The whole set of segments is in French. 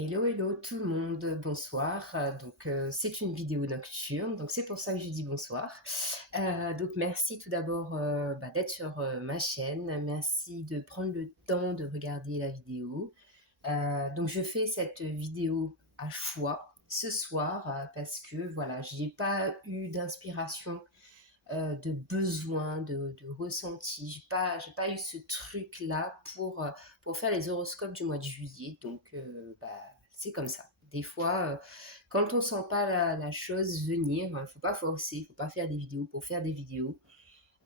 Hello, hello tout le monde, bonsoir. C'est une vidéo nocturne, donc c'est pour ça que je dis bonsoir. Donc merci tout d'abord d'être sur ma chaîne, merci de prendre le temps de regarder la vidéo. Donc je fais cette vidéo à choix ce soir parce que voilà, j'ai pas eu d'inspiration, de besoin, de ressenti. J'ai pas eu ce truc-là pour faire les horoscopes du mois de juillet. C'est comme ça. Des fois, quand on sent pas la chose venir, faut pas forcer, faut pas faire des vidéos pour faire des vidéos.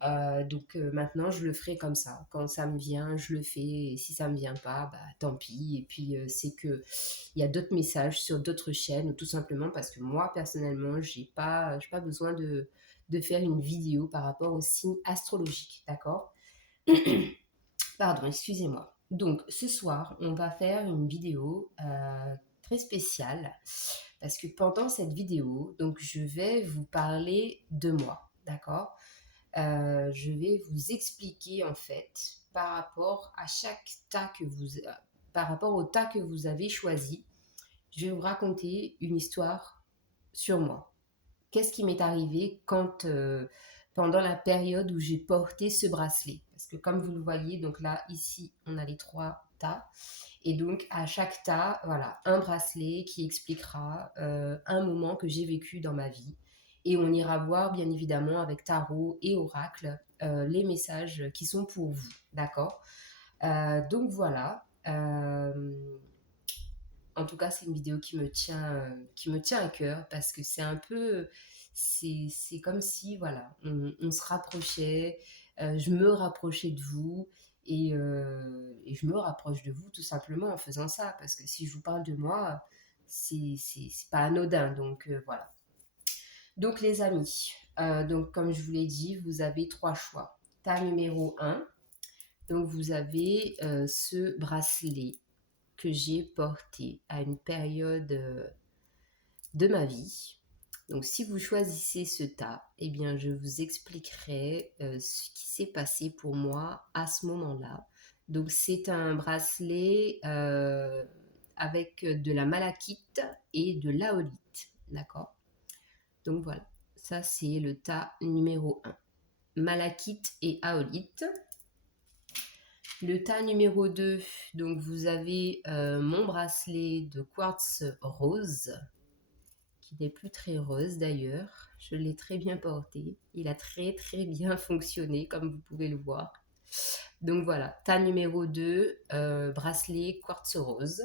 Maintenant, je le ferai comme ça. Quand ça me vient, je le fais. Et si ça me vient pas, bah tant pis. Et puis, c'est que il y a d'autres messages sur d'autres chaînes, ou tout simplement parce que moi, personnellement, j'ai pas besoin de faire une vidéo par rapport aux signes astrologiques. D'accord? Pardon, excusez-moi. Donc, ce soir, on va faire une vidéo très spéciale parce que pendant cette vidéo, donc, je vais vous parler de moi. D'accord? Je vais vous expliquer en fait par rapport à chaque tas par rapport au tas que vous avez choisi. Je vais vous raconter une histoire sur moi. Qu'est-ce qui m'est arrivé pendant la période où j'ai porté ce bracelet? Parce que comme vous le voyez, donc là ici on a les trois tas. Et donc à chaque tas, voilà, un bracelet qui expliquera un moment que j'ai vécu dans ma vie. Et on ira voir bien évidemment avec tarot et oracle les messages qui sont pour vous. D'accord? Donc voilà. En tout cas, c'est une vidéo qui me tient à cœur parce que c'est comme si, voilà, on se rapprochait, je me rapprochais de vous et je me rapproche de vous tout simplement en faisant ça parce que si je vous parle de moi, c'est pas anodin. Voilà. Donc, les amis, comme je vous l'ai dit, vous avez trois choix. Tas numéro un, donc vous avez ce bracelet que j'ai porté à une période de ma vie. Donc, si vous choisissez ce tas, eh bien, je vous expliquerai ce qui s'est passé pour moi à ce moment-là. Donc, c'est un bracelet avec de la malachite et de l'aolite. D'accord? Donc, voilà. Ça, c'est le tas numéro un. Malachite et aolite. Le tas numéro 2, donc vous avez mon bracelet de quartz rose, qui n'est plus très rose d'ailleurs. Je l'ai très bien porté. Il a très très bien fonctionné, comme vous pouvez le voir. Donc voilà, tas numéro 2, bracelet quartz rose.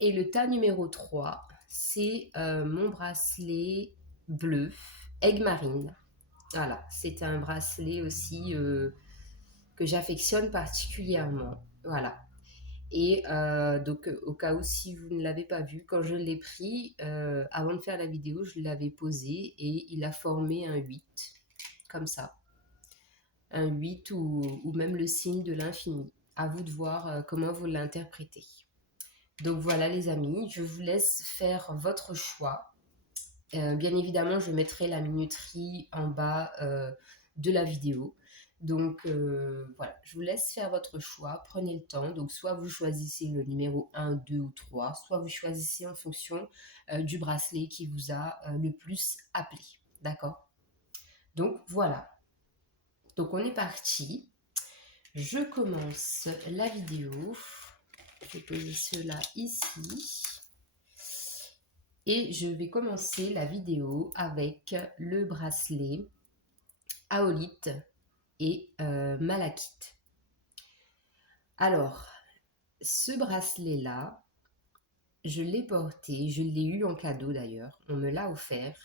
Et le tas numéro 3, c'est mon bracelet bleu, aigue marine. Voilà, c'est un bracelet aussi que j'affectionne particulièrement. Voilà. Et au cas où, si vous ne l'avez pas vu, quand je l'ai pris, avant de faire la vidéo, je l'avais posé et il a formé un 8, comme ça. Un 8 ou même le signe de l'infini. À vous de voir comment vous l'interprétez. Donc voilà les amis, je vous laisse faire votre choix. Bien évidemment, je mettrai la minuterie en bas de la vidéo. Voilà, je vous laisse faire votre choix, prenez le temps. Donc soit vous choisissez le numéro un, 2 ou 3, soit vous choisissez en fonction du bracelet qui vous a le plus appelé. D'accord? Donc voilà, donc on est parti. Je commence la vidéo. Je vais poser cela ici. Et je vais commencer la vidéo avec le bracelet aolite et malachite. Alors, ce bracelet-là, je l'ai porté, je l'ai eu en cadeau d'ailleurs, on me l'a offert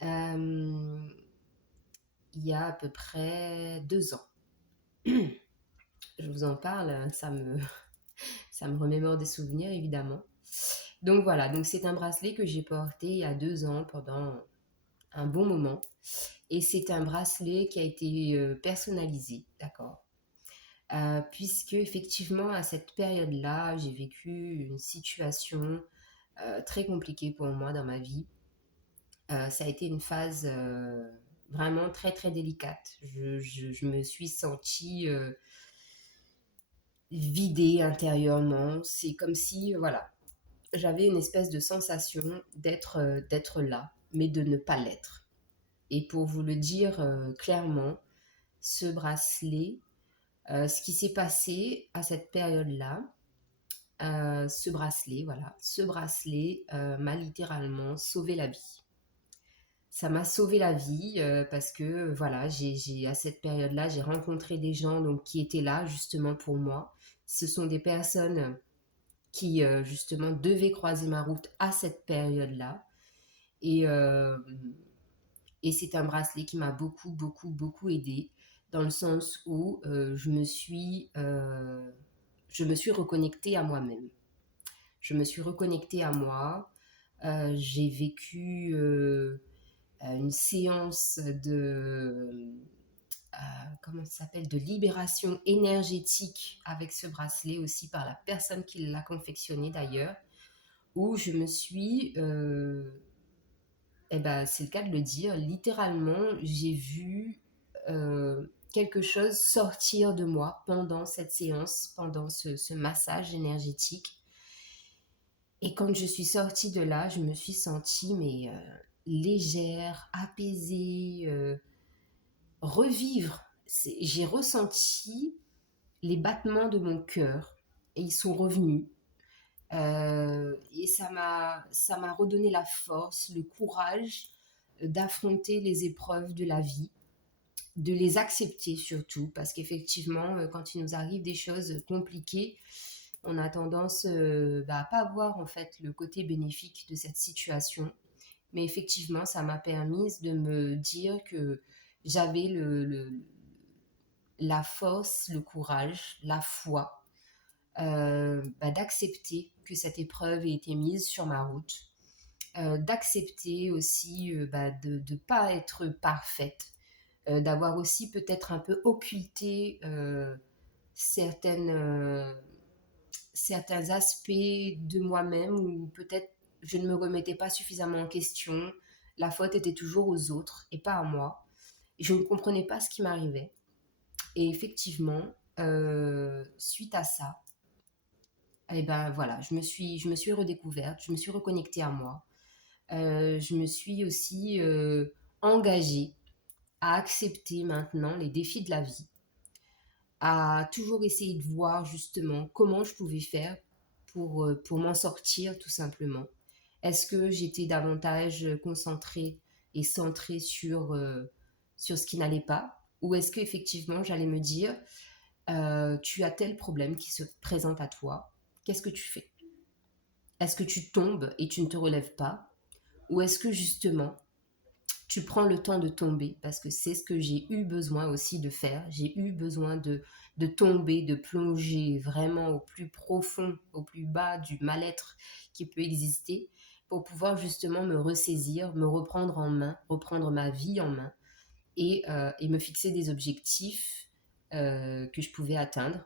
il y a à peu près 2 ans. Je vous en parle, ça me remémore des souvenirs évidemment. Donc voilà, donc c'est un bracelet que j'ai porté il y a 2 ans pendant un bon moment. Et c'est un bracelet qui a été personnalisé, d'accord? Puisque effectivement à cette période-là, j'ai vécu une situation très compliquée pour moi dans ma vie. Ça a été une phase vraiment très très délicate. Je me suis sentie vidée intérieurement. C'est comme si, voilà, j'avais une espèce de sensation d'être là, mais de ne pas l'être. Et pour vous le dire clairement, ce bracelet, ce qui s'est passé à cette période-là, ce bracelet, voilà, ce bracelet m'a littéralement sauvé la vie. Ça m'a sauvé la vie parce que voilà, à cette période-là, j'ai rencontré des gens donc, qui étaient là justement pour moi. Ce sont des personnes qui justement devaient croiser ma route à cette période-là. Et, euh, et c'est un bracelet qui m'a beaucoup, beaucoup, beaucoup aidé dans le sens où je me suis reconnectée à moi-même. Je me suis reconnectée à moi. J'ai vécu une séance comment ça s'appelle, de libération énergétique avec ce bracelet aussi par la personne qui l'a confectionné d'ailleurs, où je me suis, c'est le cas de le dire, littéralement, j'ai vu quelque chose sortir de moi pendant cette séance, pendant ce massage énergétique. Et quand je suis sortie de là, je me suis sentie mais légère, apaisée, revivre. J'ai ressenti les battements de mon cœur et ils sont revenus. Et ça m'a redonné la force, le courage d'affronter les épreuves de la vie, de les accepter surtout, parce qu'effectivement, quand il nous arrive des choses compliquées, on a tendance à pas voir en fait le côté bénéfique de cette situation. Mais effectivement, ça m'a permis de me dire que j'avais la force, le courage, la foi d'accepter que cette épreuve ait été mise sur ma route, d'accepter aussi de ne pas être parfaite, d'avoir aussi peut-être un peu occulté certaines, certains aspects de moi-même où peut-être je ne me remettais pas suffisamment en question, la faute était toujours aux autres et pas à moi. Je ne comprenais pas ce qui m'arrivait. Et effectivement, suite à ça, et ben voilà, je me suis redécouverte, je me suis reconnectée à moi. Je me suis aussi engagée à accepter maintenant les défis de la vie, à toujours essayer de voir justement comment je pouvais faire pour m'en sortir tout simplement. Est-ce que j'étais davantage concentrée et centrée sur ce qui n'allait pas? Ou est-ce qu'effectivement j'allais me dire, tu as tel problème qui se présente à toi, qu'est-ce que tu fais? Est-ce que tu tombes et tu ne te relèves pas? Ou est-ce que justement, tu prends le temps de tomber? Parce que c'est ce que j'ai eu besoin aussi de faire. J'ai eu besoin de tomber, de plonger vraiment au plus profond, au plus bas du mal-être qui peut exister pour pouvoir justement me ressaisir, me reprendre en main, reprendre ma vie en main et me fixer des objectifs que je pouvais atteindre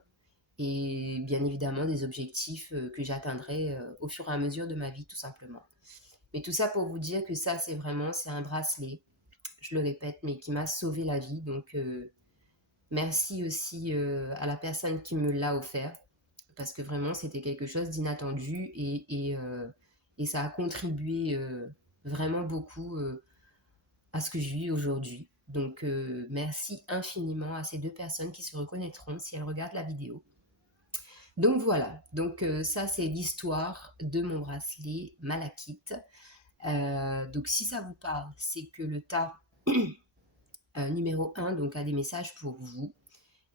et bien évidemment des objectifs que j'atteindrai au fur et à mesure de ma vie tout simplement. Mais tout ça pour vous dire que ça c'est un bracelet, je le répète, mais qui m'a sauvé la vie. Donc merci aussi à la personne qui me l'a offert parce que vraiment c'était quelque chose d'inattendu et ça a contribué vraiment beaucoup à ce que je vis aujourd'hui. Donc merci infiniment à ces deux personnes qui se reconnaîtront si elles regardent la vidéo. Donc voilà, donc ça c'est l'histoire de mon bracelet malachite. Donc si ça vous parle, c'est que le tas numéro 1 donc, a des messages pour vous.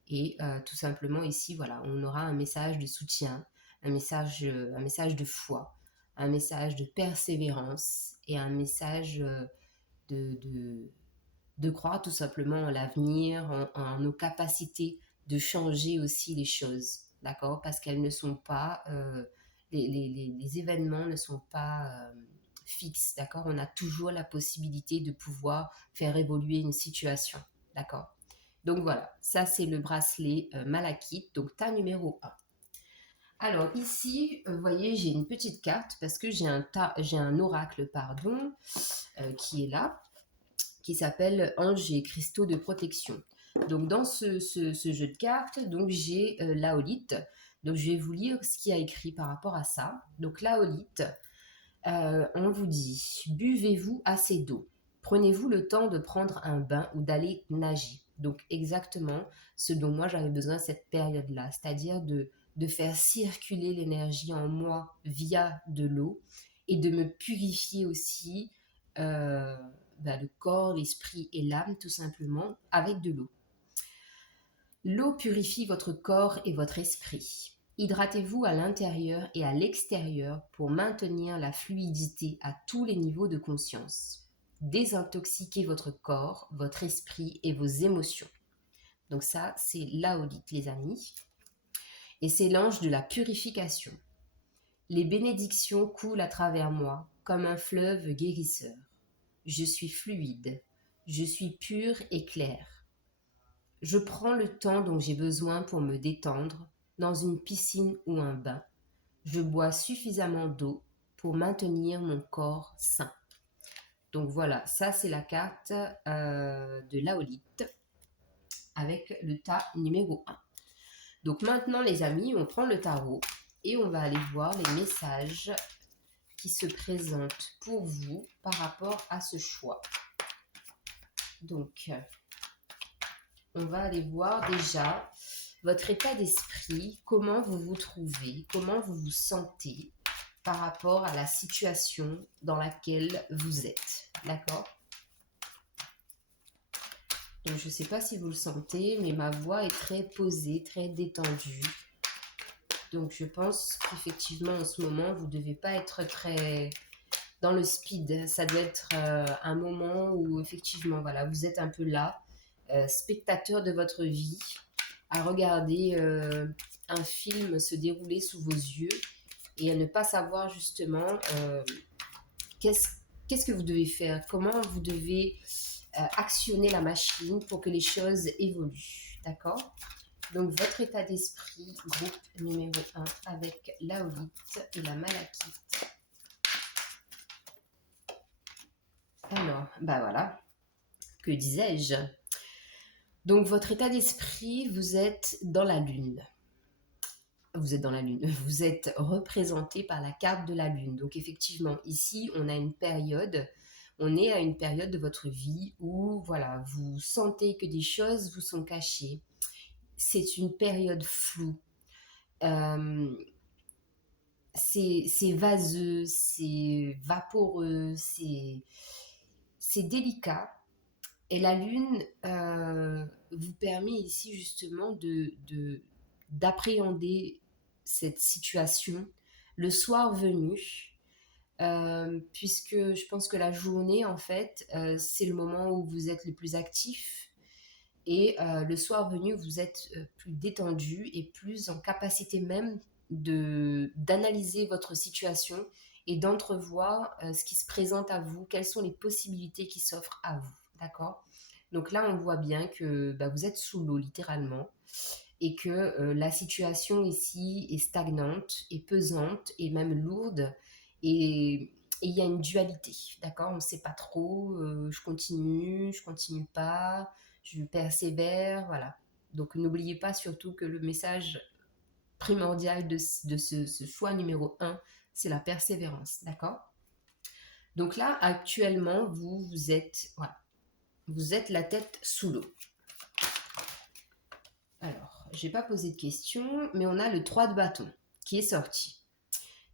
Et tout simplement ici, voilà, on aura un message de soutien, un message de foi, un message de persévérance et un message de, de, de croire tout simplement en l'avenir, en nos capacités de changer aussi les choses, d'accord? Parce qu'elles ne sont pas, les événements ne sont pas fixes, d'accord? On a toujours la possibilité de pouvoir faire évoluer une situation, d'accord? Donc voilà, ça c'est le bracelet malachite, donc tas numéro 1. Alors ici, vous voyez, j'ai une petite carte parce que j'ai un oracle, pardon, qui est là qui s'appelle Anges et cristaux de protection. Donc, dans ce jeu de cartes, donc j'ai l'aolite. Donc, je vais vous lire ce qu'il y a écrit par rapport à ça. Donc, l'aolite, on vous dit, buvez-vous assez d'eau. Prenez-vous le temps de prendre un bain ou d'aller nager. Donc, exactement ce dont moi j'avais besoin cette période-là, c'est-à-dire de faire circuler l'énergie en moi via de l'eau et de me purifier aussi le corps, l'esprit et l'âme, tout simplement, avec de l'eau. L'eau purifie votre corps et votre esprit. Hydratez-vous à l'intérieur et à l'extérieur pour maintenir la fluidité à tous les niveaux de conscience. Désintoxiquez votre corps, votre esprit et vos émotions. Donc ça, c'est l'audit, les amis. Et c'est l'ange de la purification. Les bénédictions coulent à travers moi comme un fleuve guérisseur. Je suis fluide. Je suis pur et clair. Je prends le temps dont j'ai besoin pour me détendre dans une piscine ou un bain. Je bois suffisamment d'eau pour maintenir mon corps sain. Donc voilà, ça c'est la carte de l'aolite avec le tas numéro 1. Donc maintenant les amis, on prend le tarot et on va aller voir les messages qui se présentent pour vous par rapport à ce choix. Donc, on va aller voir déjà votre état d'esprit, comment vous vous trouvez, comment vous vous sentez par rapport à la situation dans laquelle vous êtes. D'accord? Donc, je ne sais pas si vous le sentez, mais ma voix est très posée, très détendue. Donc, je pense qu'effectivement, en ce moment, vous ne devez pas être très dans le speed. Ça doit être un moment où, effectivement, voilà, vous êtes un peu là, spectateur de votre vie, à regarder un film se dérouler sous vos yeux et à ne pas savoir justement qu'est-ce que vous devez faire, comment vous devez actionner la machine pour que les choses évoluent. D'accord? Donc, votre état d'esprit, groupe numéro 1, avec l'aolite et la malachite. Alors, bah voilà, que disais-je? Donc, votre état d'esprit, vous êtes dans la lune. Vous êtes dans la lune, vous êtes représenté par la carte de la lune. Donc, effectivement, ici, on a une période, on est à une période de votre vie où, voilà, vous sentez que des choses vous sont cachées. C'est une période floue. C'est vaseux, c'est vaporeux, c'est délicat. Et la lune vous permet ici justement d'appréhender cette situation le soir venu, puisque je pense que la journée, en fait, c'est le moment où vous êtes le plus actif. Et le soir venu, vous êtes plus détendu et plus en capacité même d'analyser votre situation et d'entrevoir ce qui se présente à vous, quelles sont les possibilités qui s'offrent à vous. D'accord? Donc là, on voit bien que vous êtes sous l'eau, littéralement, et que la situation ici est stagnante, et pesante, et même lourde, et il y a une dualité. D'accord? On ne sait pas trop, je continue pas, je persévère, voilà. Donc n'oubliez pas surtout que le message primordial de ce choix numéro 1, c'est la persévérance, d'accord? Donc là, actuellement, vous êtes, voilà, vous êtes la tête sous l'eau. Alors, je n'ai pas posé de questions, mais on a le 3 de bâton qui est sorti.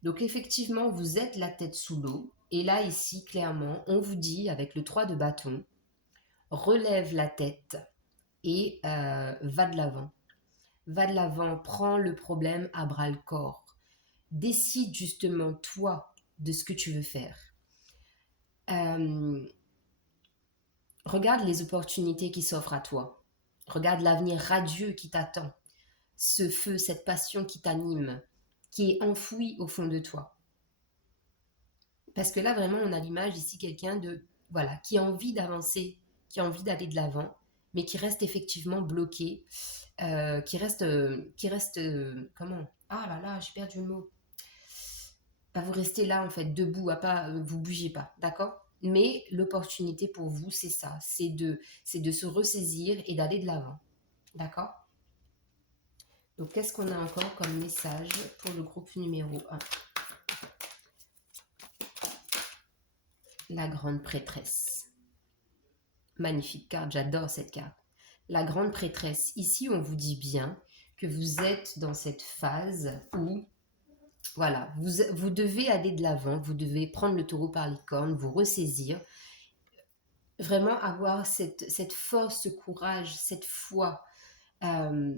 Donc effectivement, vous êtes la tête sous l'eau. Et là, ici, clairement, on vous dit, avec le 3 de bâton, relève la tête et va de l'avant. Va de l'avant, prends le problème à bras le corps. Décide justement, toi, de ce que tu veux faire. Regarde les opportunités qui s'offrent à toi. Regarde l'avenir radieux qui t'attend. Ce feu, cette passion qui t'anime, qui est enfouie au fond de toi. Parce que là, vraiment, on a l'image ici, quelqu'un de, voilà, qui a envie d'avancer, qui a envie d'aller de l'avant, mais qui reste effectivement bloqué, qui reste, comment? Ah là là, j'ai perdu le mot. Vous restez là, en fait, debout, à pas, vous bougez pas, d'accord? Mais l'opportunité pour vous, c'est ça, c'est de se ressaisir et d'aller de l'avant. D'accord? Donc, qu'est-ce qu'on a encore comme message pour le groupe numéro 1? La grande prêtresse. Magnifique carte, j'adore cette carte. La grande prêtresse. Ici, on vous dit bien que vous êtes dans cette phase où, voilà, vous devez aller de l'avant, vous devez prendre le taureau par les cornes, vous ressaisir, vraiment avoir cette force, ce courage, cette foi euh,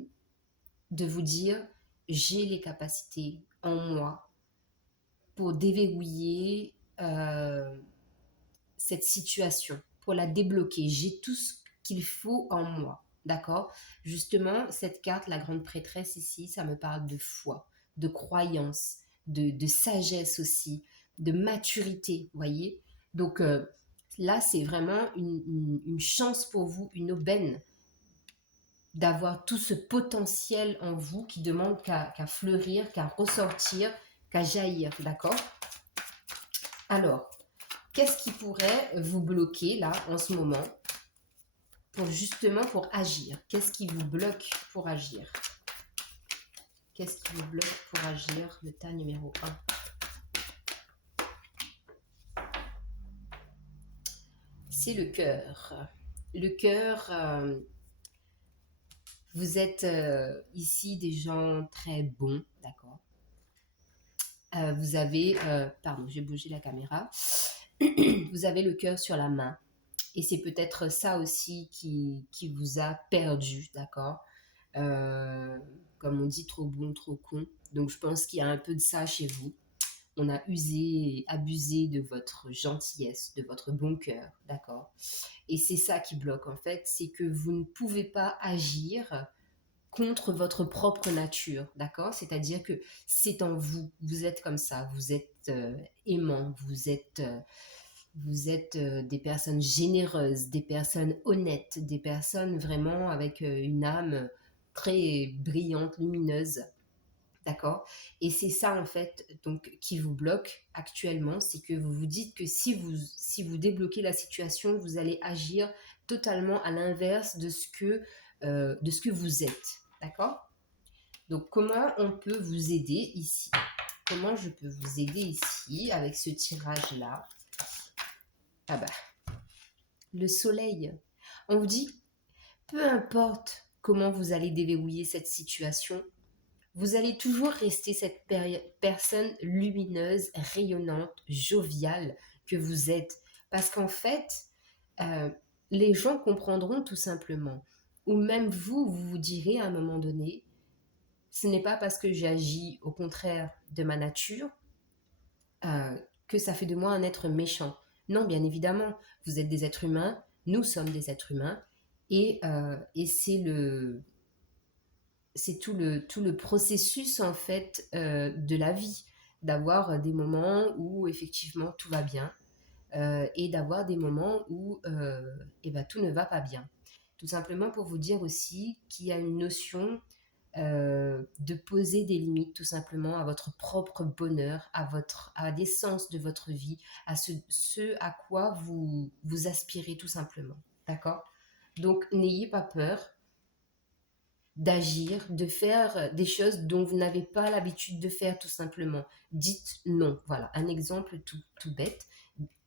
de vous dire, j'ai les capacités en moi pour déverrouiller cette situation, pour la débloquer. J'ai tout ce qu'il faut en moi. D'accord? Justement, cette carte, la grande prêtresse ici, ça me parle de foi, de croyance, de sagesse aussi, de maturité, voyez? Donc là, c'est vraiment une chance pour vous, une aubaine d'avoir tout ce potentiel en vous qui demande qu'à fleurir, qu'à ressortir, qu'à jaillir, d'accord? Alors, qu'est-ce qui pourrait vous bloquer là en ce moment pour justement pour agir? Qu'est-ce qui vous bloque pour agir? Qu'est-ce qui vous bloque pour agir? Le tas numéro 1. C'est le cœur. Le cœur, vous êtes ici des gens très bons, d'accord? Vous avez, pardon, j'ai bougé la caméra. Vous avez le cœur sur la main. Et c'est peut-être ça aussi qui vous a perdu, d'accord? Comme on dit, trop bon, trop con. Donc je pense qu'il y a un peu de ça chez vous. On a usé et abusé de votre gentillesse, de votre bon cœur, d'accord? Et c'est ça qui bloque en fait, c'est que vous ne pouvez pas agir contre votre propre nature, d'accord? C'est-à-dire que c'est en vous, vous êtes comme ça, vous êtes aimant, vous êtes des personnes généreuses, des personnes honnêtes, des personnes vraiment avec une âme très brillante, lumineuse, d'accord? Et c'est ça en fait donc qui vous bloque actuellement, c'est que vous vous dites que si vous débloquez la situation, vous allez agir totalement à l'inverse de ce que vous êtes, d'accord? Donc comment on peut vous aider ici? Comment je peux vous aider ici avec ce tirage-là? Ah bah, le soleil. On vous dit, peu importe comment vous allez déverrouiller cette situation, vous allez toujours rester cette personne lumineuse, rayonnante, joviale que vous êtes. Parce qu'en fait, euh, les gens comprendront tout simplement. Ou même vous, vous vous direz à un moment donné, ce n'est pas parce que j'agis au contraire de ma nature euh, que ça fait de moi un être méchant. Non, bien évidemment, vous êtes des êtres humains, nous sommes des êtres humains, et c'est tout le processus en fait de la vie, d'avoir des moments où effectivement tout va bien et d'avoir des moments où eh ben, tout ne va pas bien. Tout simplement pour vous dire aussi qu'il y a une notion de poser des limites tout simplement à votre propre bonheur, à l'essence de votre vie, à ce à quoi vous aspirez tout simplement. D'accord? Donc n'ayez pas peur d'agir, de faire des choses dont vous n'avez pas l'habitude de faire tout simplement. Dites non. Voilà, un exemple tout bête.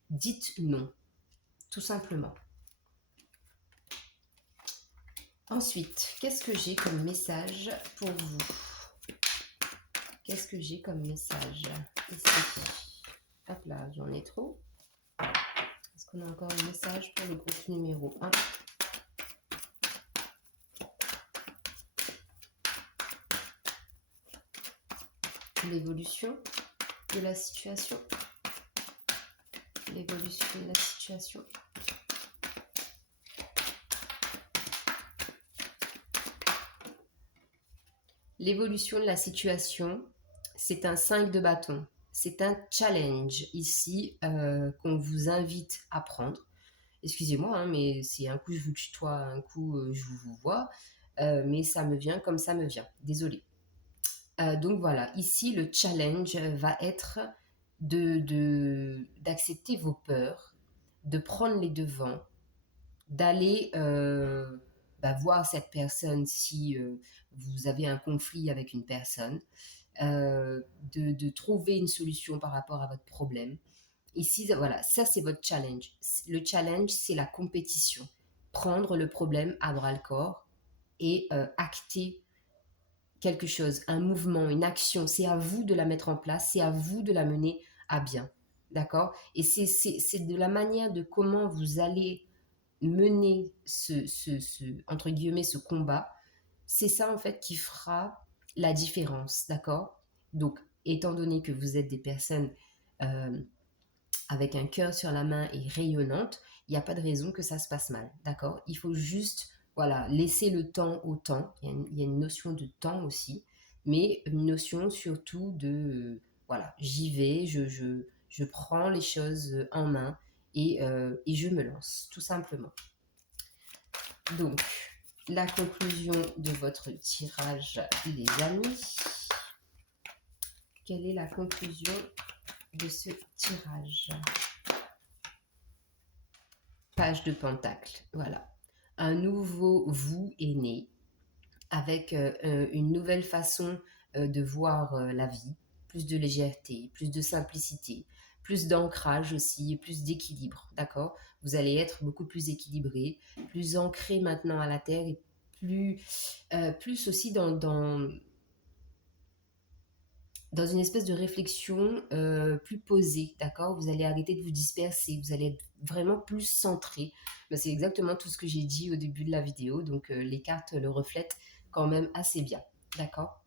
Dites non, tout simplement. Ensuite, qu'est-ce que j'ai comme message pour vous? Qu'est-ce que j'ai comme message ici? Hop là, j'en ai trop. Est-ce qu'on a encore un message pour le groupe numéro 1? L'évolution de la situation. L'évolution de la situation. L'évolution de la situation, c'est un 5 de bâton. C'est un challenge ici qu'on vous invite à prendre. Excusez-moi, hein, mais c'est un coup je vous tutoie, un coup je vous vois. Mais ça me vient comme ça me vient. Désolée. Donc voilà, ici le challenge va être d'accepter vos peurs, de prendre les devants, d'aller voir cette personne si vous avez un conflit avec une personne, de trouver une solution par rapport à votre problème. Ici, voilà, ça c'est votre challenge. Le challenge, c'est la compétition. Prendre le problème à bras le corps et acter quelque chose, un mouvement, une action. C'est à vous de la mettre en place, c'est à vous de la mener à bien. D'accord? Et c'est de la manière de comment vous allez mener entre guillemets, ce combat. C'est ça, en fait, qui fera la différence. D'accord? Donc, étant donné que vous êtes des personnes euh, avec un cœur sur la main et rayonnante, il n'y a pas de raison que ça se passe mal, d'accord? Il faut juste, voilà, laisser le temps au temps. Il y a une notion de temps aussi, mais une notion surtout de, voilà, j'y vais, je prends les choses en main et je me lance, tout simplement. Donc, la conclusion de votre tirage, les amis. Quelle est la conclusion de ce tirage? Page de Pentacle, voilà. Un nouveau vous est né avec une nouvelle façon de voir la vie, plus de légèreté, plus de simplicité, plus d'ancrage aussi, plus d'équilibre, d'accord? Vous allez être beaucoup plus équilibré, plus ancré maintenant à la terre et plus aussi dans une espèce de réflexion plus posée, d'accord? Vous allez arrêter de vous disperser, vous allez être vraiment plus centré. Ben, c'est exactement tout ce que j'ai dit au début de la vidéo, donc les cartes le reflètent quand même assez bien, d'accord?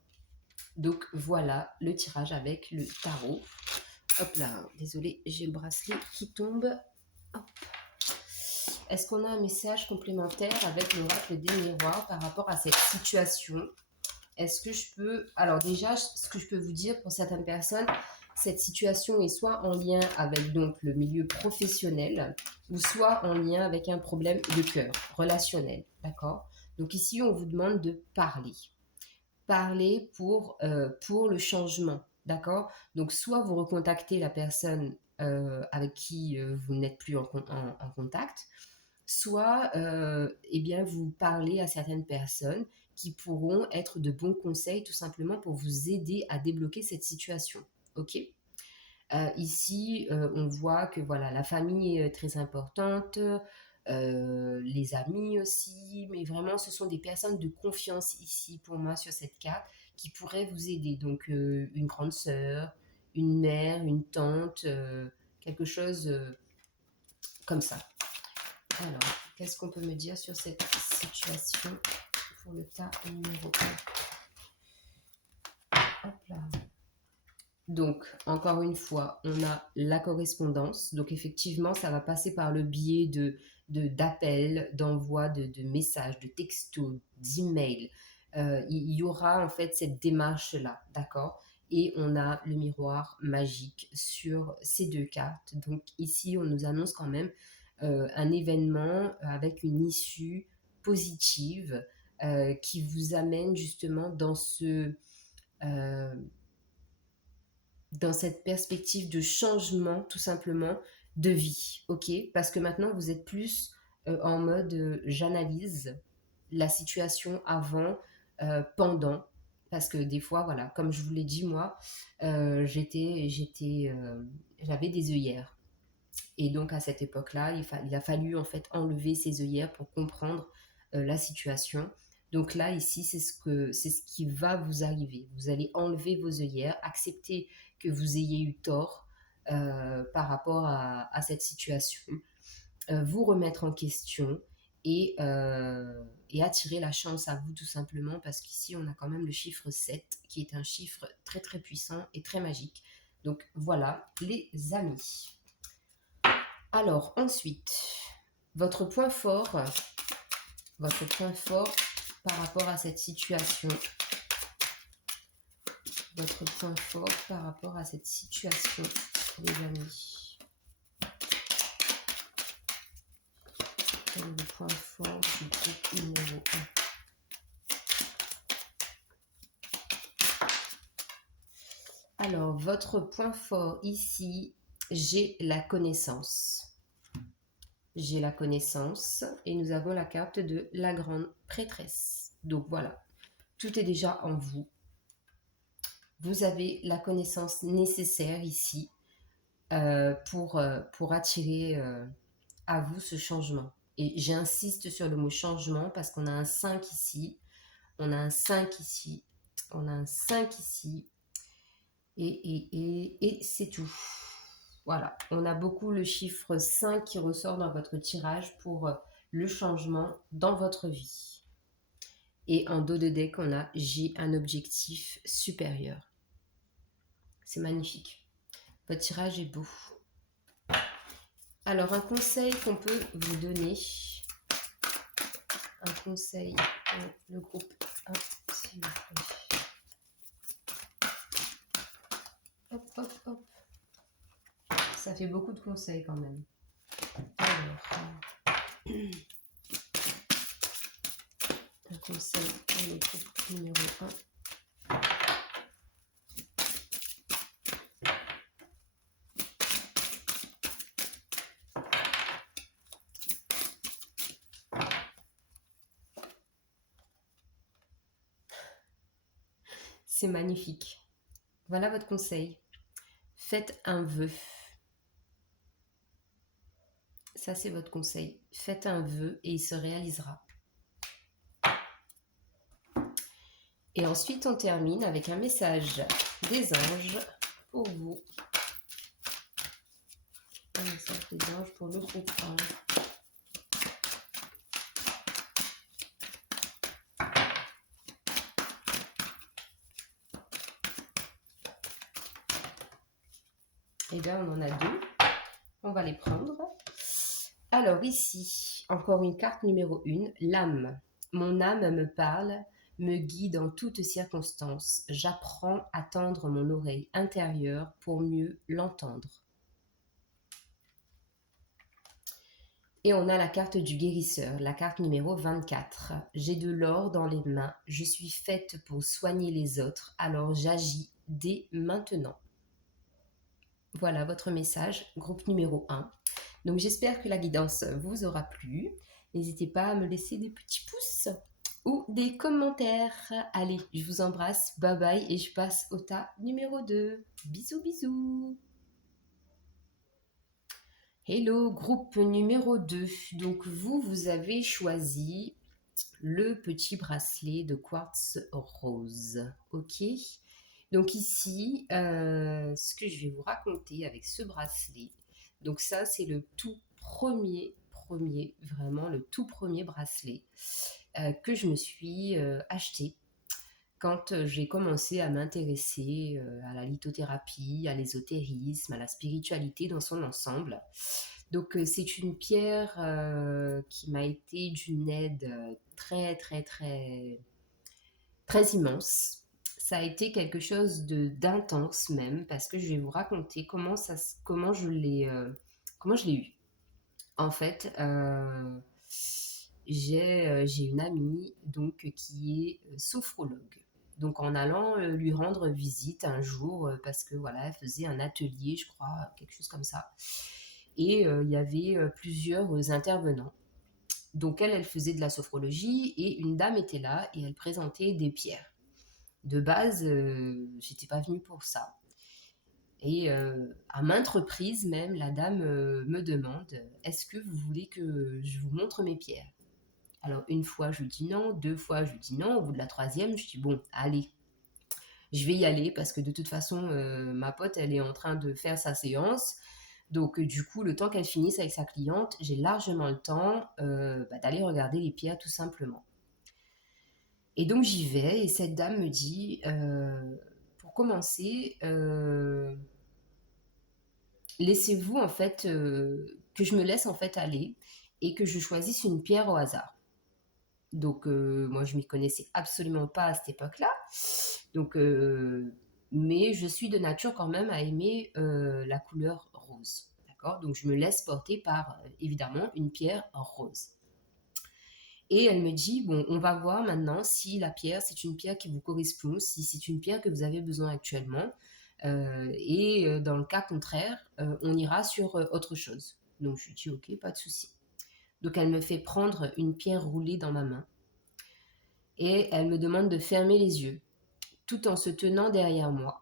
Donc voilà le tirage avec le tarot. Hop là, désolé, j'ai le bracelet qui tombe. Hop. Est-ce qu'on a un message complémentaire avec l'oracle des miroirs par rapport à cette situation? Est-ce que je peux... Alors déjà, ce que je peux vous dire pour certaines personnes, cette situation est soit en lien avec donc le milieu professionnel ou soit en lien avec un problème de cœur, relationnel, d'accord? Donc ici, on vous demande de parler. Parler pour le changement, d'accord? Donc soit vous recontactez la personne avec qui vous n'êtes plus en contact, soit eh bien, vous parlez à certaines personnes qui pourront être de bons conseils tout simplement pour vous aider à débloquer cette situation. Ok? Ici, on voit que voilà, la famille est très importante, les amis aussi, mais vraiment, ce sont des personnes de confiance ici pour moi sur cette carte qui pourraient vous aider. Donc, une grande sœur, une mère, une tante, quelque chose comme ça. Alors, qu'est-ce qu'on peut me dire sur cette situation pour le tas numéro 1? Hop là. Donc, encore une fois, on a la correspondance. Donc, effectivement, ça va passer par le biais d'appels, d'envoi de messages, de textos, d'emails. Il y aura en fait cette démarche-là, d'accord? Et on a le miroir magique sur ces deux cartes. Donc, ici, on nous annonce quand même un événement avec une issue positive qui vous amène justement euh, dans cette perspective de changement, tout simplement, de vie, ok? Parce que maintenant, vous êtes plus en mode j'analyse la situation avant, pendant, parce que des fois, voilà, comme je vous l'ai dit, moi, j'avais des œillères. Et donc, à cette époque-là, il a fallu en fait enlever ces œillères pour comprendre la situation. Donc là, ici, c'est ce qui va vous arriver. Vous allez enlever vos œillères, accepter que vous ayez eu tort par rapport à cette situation, vous remettre en question et attirer la chance à vous tout simplement parce qu'ici, on a quand même le chiffre 7 qui est un chiffre très très puissant et très magique. Donc voilà, les amis. Alors ensuite, votre point fort par rapport à cette situation. Votre point fort par rapport à cette situation, les amis. Quel est le point fort du groupe numéro 1? Alors, votre point fort ici, j'ai la connaissance. j'ai la connaissance et nous avons la carte de la grande prêtresse. Donc voilà, tout est déjà en vous. Vous avez la connaissance nécessaire ici pour attirer à vous ce changement. Et j'insiste sur le mot changement parce qu'on a un 5 ici, on a un 5 ici, on a un 5 ici, et c'est tout. Voilà, on a beaucoup le chiffre 5 qui ressort dans votre tirage pour le changement dans votre vie. Et en dos de deck, on a j'ai un objectif supérieur. C'est magnifique. Votre tirage est beau. Alors, un conseil qu'on peut vous donner. Un conseil pour le groupe 1, s'il vous plaît. Hop, hop, hop. Ça fait beaucoup de conseils quand même. Alors, un conseil pour le groupe numéro 1. C'est magnifique. Voilà votre conseil. Faites un vœu. Ça, c'est votre conseil. Faites un vœu et il se réalisera. Et ensuite, on termine avec un message des anges pour vous. Un message des anges pour le groupe 1. Et bien, on en a deux. On va les prendre. Alors ici, encore une carte numéro 1, l'âme. Mon âme me parle, me guide en toutes circonstances. J'apprends à tendre mon oreille intérieure pour mieux l'entendre. Et on a la carte du guérisseur, la carte numéro 24. J'ai de l'or dans les mains, je suis faite pour soigner les autres, alors j'agis dès maintenant. Voilà votre message, groupe numéro 1. Donc j'espère que la guidance vous aura plu. N'hésitez pas à me laisser des petits pouces ou des commentaires. Allez, je vous embrasse, bye bye et je passe au tas numéro 2. Bisous, bisous. Hello, groupe numéro 2. Donc vous avez choisi le petit bracelet de quartz rose. Ok. Donc ici, ce que je vais vous raconter avec ce bracelet, donc ça c'est le tout premier, vraiment le tout premier bracelet que je me suis acheté quand j'ai commencé à m'intéresser à la lithothérapie, à l'ésotérisme, à la spiritualité dans son ensemble. Donc c'est une pierre qui m'a été d'une aide très immense. Ça a été quelque chose d'intense même, parce que je vais vous raconter comment je l'ai eu. En fait, j'ai une amie donc qui est sophrologue. Donc en allant lui rendre visite un jour, parce que voilà, elle faisait un atelier, je crois, quelque chose comme ça. Et il y avait plusieurs intervenants. Donc elle faisait de la sophrologie et une dame était là et elle présentait des pierres. De base, j'étais pas venue pour ça. Et à maintes reprises même, la dame me demande est-ce que vous voulez que je vous montre mes pierres? Alors une fois je lui dis non, deux fois je lui dis non, au bout de la troisième je dis bon allez, je vais y aller parce que de toute façon ma pote elle est en train de faire sa séance. Donc du coup le temps qu'elle finisse avec sa cliente, j'ai largement le temps d'aller regarder les pierres tout simplement. Et donc j'y vais et cette dame me dit, pour commencer, laissez-vous en fait, que je me laisse en fait aller et que je choisisse une pierre au hasard. Donc moi je m'y connaissais absolument pas à cette époque-là. Donc, mais je suis de nature quand même à aimer la couleur rose. D'accord. Donc je me laisse porter par évidemment une pierre rose. Et elle me dit, bon, on va voir maintenant si la pierre, c'est une pierre qui vous correspond, si c'est une pierre que vous avez besoin actuellement. Et dans le cas contraire, on ira sur autre chose. Donc je lui dis, ok, pas de souci. Donc elle me fait prendre une pierre roulée dans ma main et elle me demande de fermer les yeux tout en se tenant derrière moi.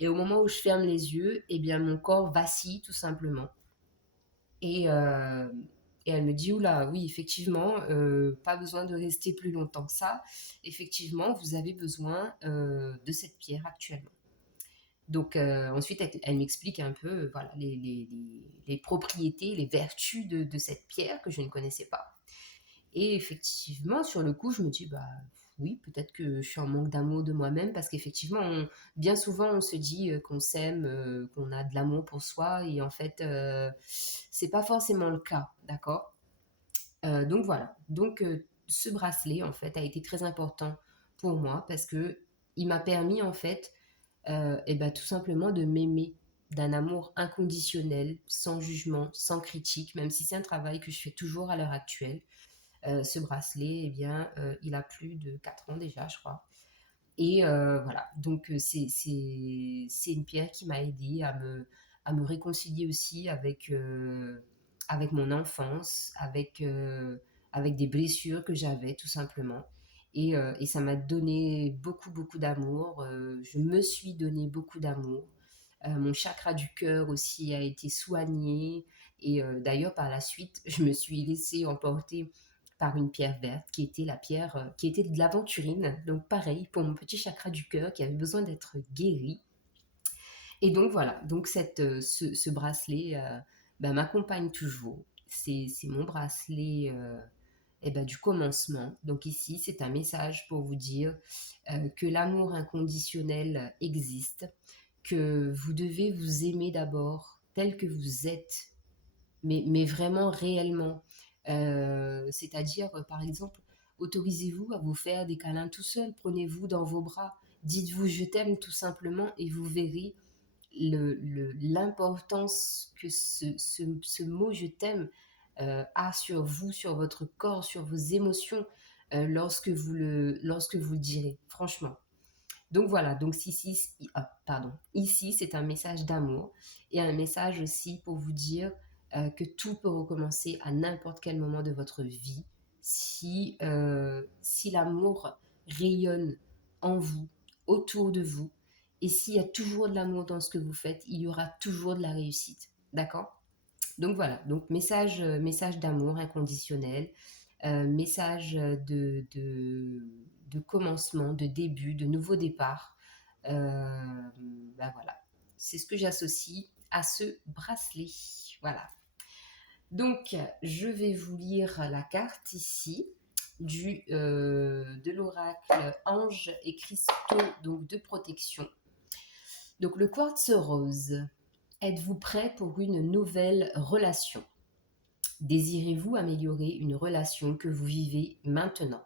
Et au moment où je ferme les yeux, eh bien mon corps vacille tout simplement. Et, euh, et elle me dit, oula, oui, effectivement, pas besoin de rester plus longtemps que ça. Effectivement, vous avez besoin de cette pierre actuellement. Donc ensuite, elle m'explique un peu voilà, les propriétés, les vertus de cette pierre que je ne connaissais pas. Et effectivement, sur le coup, je me dis, bah oui, peut-être que je suis en manque d'amour de moi-même parce qu'effectivement, bien souvent, on se dit qu'on s'aime, qu'on a de l'amour pour soi et en fait, c'est pas forcément le cas, d'accord. Donc voilà. Donc ce bracelet, en fait, a été très important pour moi parce que il m'a permis, en fait, et ben, tout simplement de m'aimer d'un amour inconditionnel, sans jugement, sans critique, même si c'est un travail que je fais toujours à l'heure actuelle. Ce bracelet, eh bien, il a plus de 4 ans déjà, je crois. Et voilà, donc c'est une pierre qui m'a aidée à me réconcilier aussi avec mon enfance, avec des blessures que j'avais tout simplement. Et ça m'a donné beaucoup, beaucoup d'amour. Je me suis donné beaucoup d'amour. Mon chakra du cœur aussi a été soigné. Et d'ailleurs, par la suite, je me suis laissée emporter par une pierre verte qui était la pierre qui était de l'aventurine. Donc pareil pour mon petit chakra du cœur qui avait besoin d'être guéri. Et donc voilà, donc ce bracelet ben, m'accompagne toujours. C'est mon bracelet eh ben, du commencement. Donc ici, c'est un message pour vous dire que l'amour inconditionnel existe, que vous devez vous aimer d'abord tel que vous êtes, mais vraiment réellement. C'est-à-dire, par exemple, autorisez-vous à vous faire des câlins tout seul, prenez-vous dans vos bras, dites-vous je t'aime tout simplement et vous verrez l'importance que ce mot je t'aime a sur vous, sur votre corps, sur vos émotions lorsque vous le direz, franchement. Donc voilà, donc ici c'est un message d'amour et un message aussi pour vous dire que tout peut recommencer à n'importe quel moment de votre vie si l'amour rayonne en vous, autour de vous, et s'il y a toujours de l'amour dans ce que vous faites, il y aura toujours de la réussite. D'accord. Donc voilà, donc message d'amour inconditionnel, message de commencement, de début, de nouveau départ. Ben voilà, c'est ce que j'associe à ce bracelet. Voilà. Donc, je vais vous lire la carte ici de l'oracle Ange et Cristaux donc de protection. Donc, le quartz rose. Êtes-vous prêt pour une nouvelle relation? Désirez-vous améliorer une relation que vous vivez maintenant?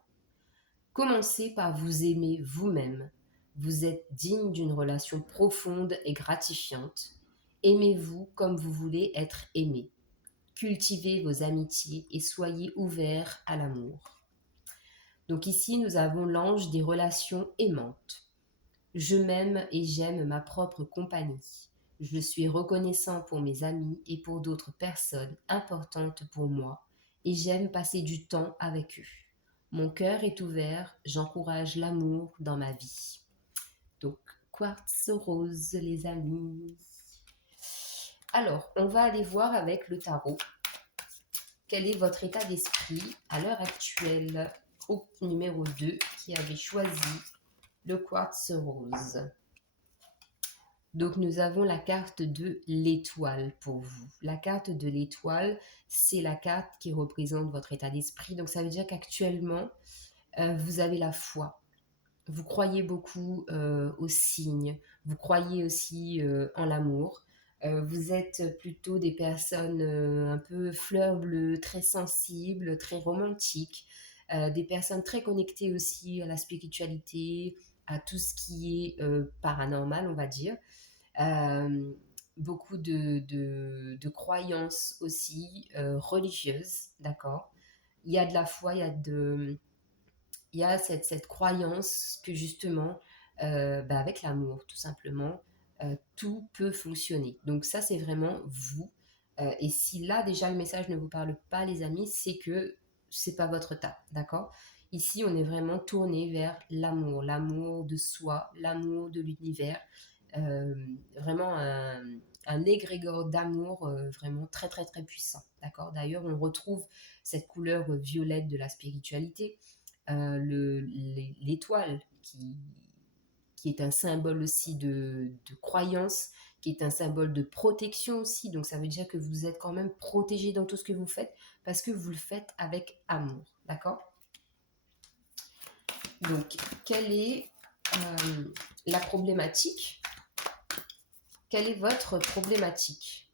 Commencez par vous aimer vous-même. Vous êtes digne d'une relation profonde et gratifiante. Aimez-vous comme vous voulez être aimé. Cultivez vos amitiés et soyez ouverts à l'amour. Donc ici, nous avons l'ange des relations aimantes. Je m'aime et j'aime ma propre compagnie. Je suis reconnaissant pour mes amis et pour d'autres personnes importantes pour moi et j'aime passer du temps avec eux. Mon cœur est ouvert, j'encourage l'amour dans ma vie. Donc, quartz rose, les amis. Alors, on va aller voir avec le tarot. Quel est votre état d'esprit à l'heure actuelle? Groupe numéro 2 qui avait choisi le quartz rose. Donc nous avons la carte de l'étoile pour vous. La carte de l'étoile, c'est la carte qui représente votre état d'esprit. Donc ça veut dire qu'actuellement, vous avez la foi. Vous croyez beaucoup aux signes. Vous croyez aussi en l'amour. Vous êtes plutôt des personnes un peu fleurs bleues, très sensibles, très romantiques. Des personnes très connectées aussi à la spiritualité, à tout ce qui est paranormal, on va dire. Euh, Beaucoup de croyances aussi religieuses, d'accord. Il y a de la foi, il y a cette croyance que justement, bah, avec l'amour, tout simplement, tout peut fonctionner. Donc ça, c'est vraiment vous. Et si là, déjà, le message ne vous parle pas, les amis, c'est que c'est pas votre tas, d'accord? Ici, on est vraiment tourné vers l'amour de soi, l'amour de l'univers, euh, vraiment un égrégore d'amour vraiment très très très puissant, d'accord? D'ailleurs, on retrouve cette couleur violette de la spiritualité, l'étoile qui est un symbole aussi de croyance, qui est un symbole de protection aussi. Donc ça veut dire que vous êtes quand même protégé dans tout ce que vous faites parce que vous le faites avec amour, d'accord? Donc, quelle est la problématique? Quelle est votre problématique?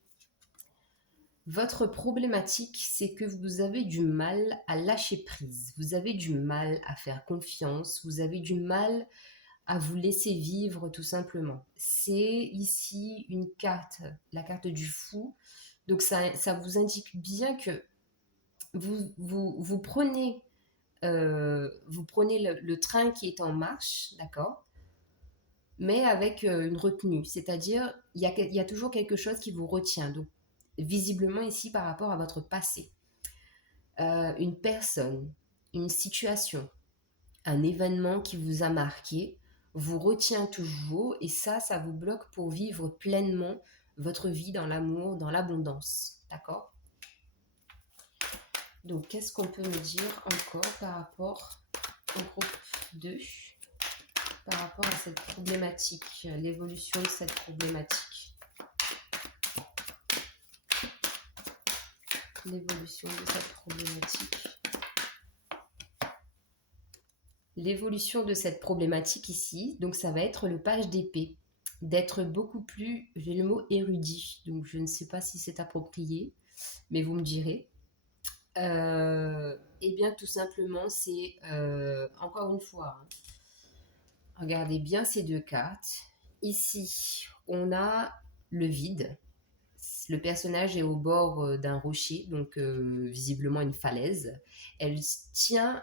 Votre problématique, c'est que vous avez du mal à lâcher prise, vous avez du mal à faire confiance, vous avez du mal à vous laisser vivre tout simplement. C'est ici une carte, la carte du fou. Donc ça vous indique bien que vous prenez, le train qui est en marche, d'accord, mais avec une retenue. C'est-à-dire, il y a toujours quelque chose qui vous retient. Donc, visiblement ici par rapport à votre passé. Une personne, une situation, un événement qui vous a marqué, vous retient toujours et ça vous bloque pour vivre pleinement votre vie dans l'amour, dans l'abondance. D'accord? Donc, qu'est-ce qu'on peut me dire encore par rapport au groupe 2, par rapport à cette problématique, l'évolution de cette problématique? L'évolution de cette problématique. L'évolution de cette problématique ici, donc ça va être le page d'épée, d'être beaucoup plus, j'ai le mot érudit, donc je ne sais pas si c'est approprié, mais vous me direz. Eh bien tout simplement c'est, encore une fois, hein, regardez bien ces deux cartes. Ici, on a le vide. Le personnage est au bord d'un rocher, donc visiblement une falaise. Elle tient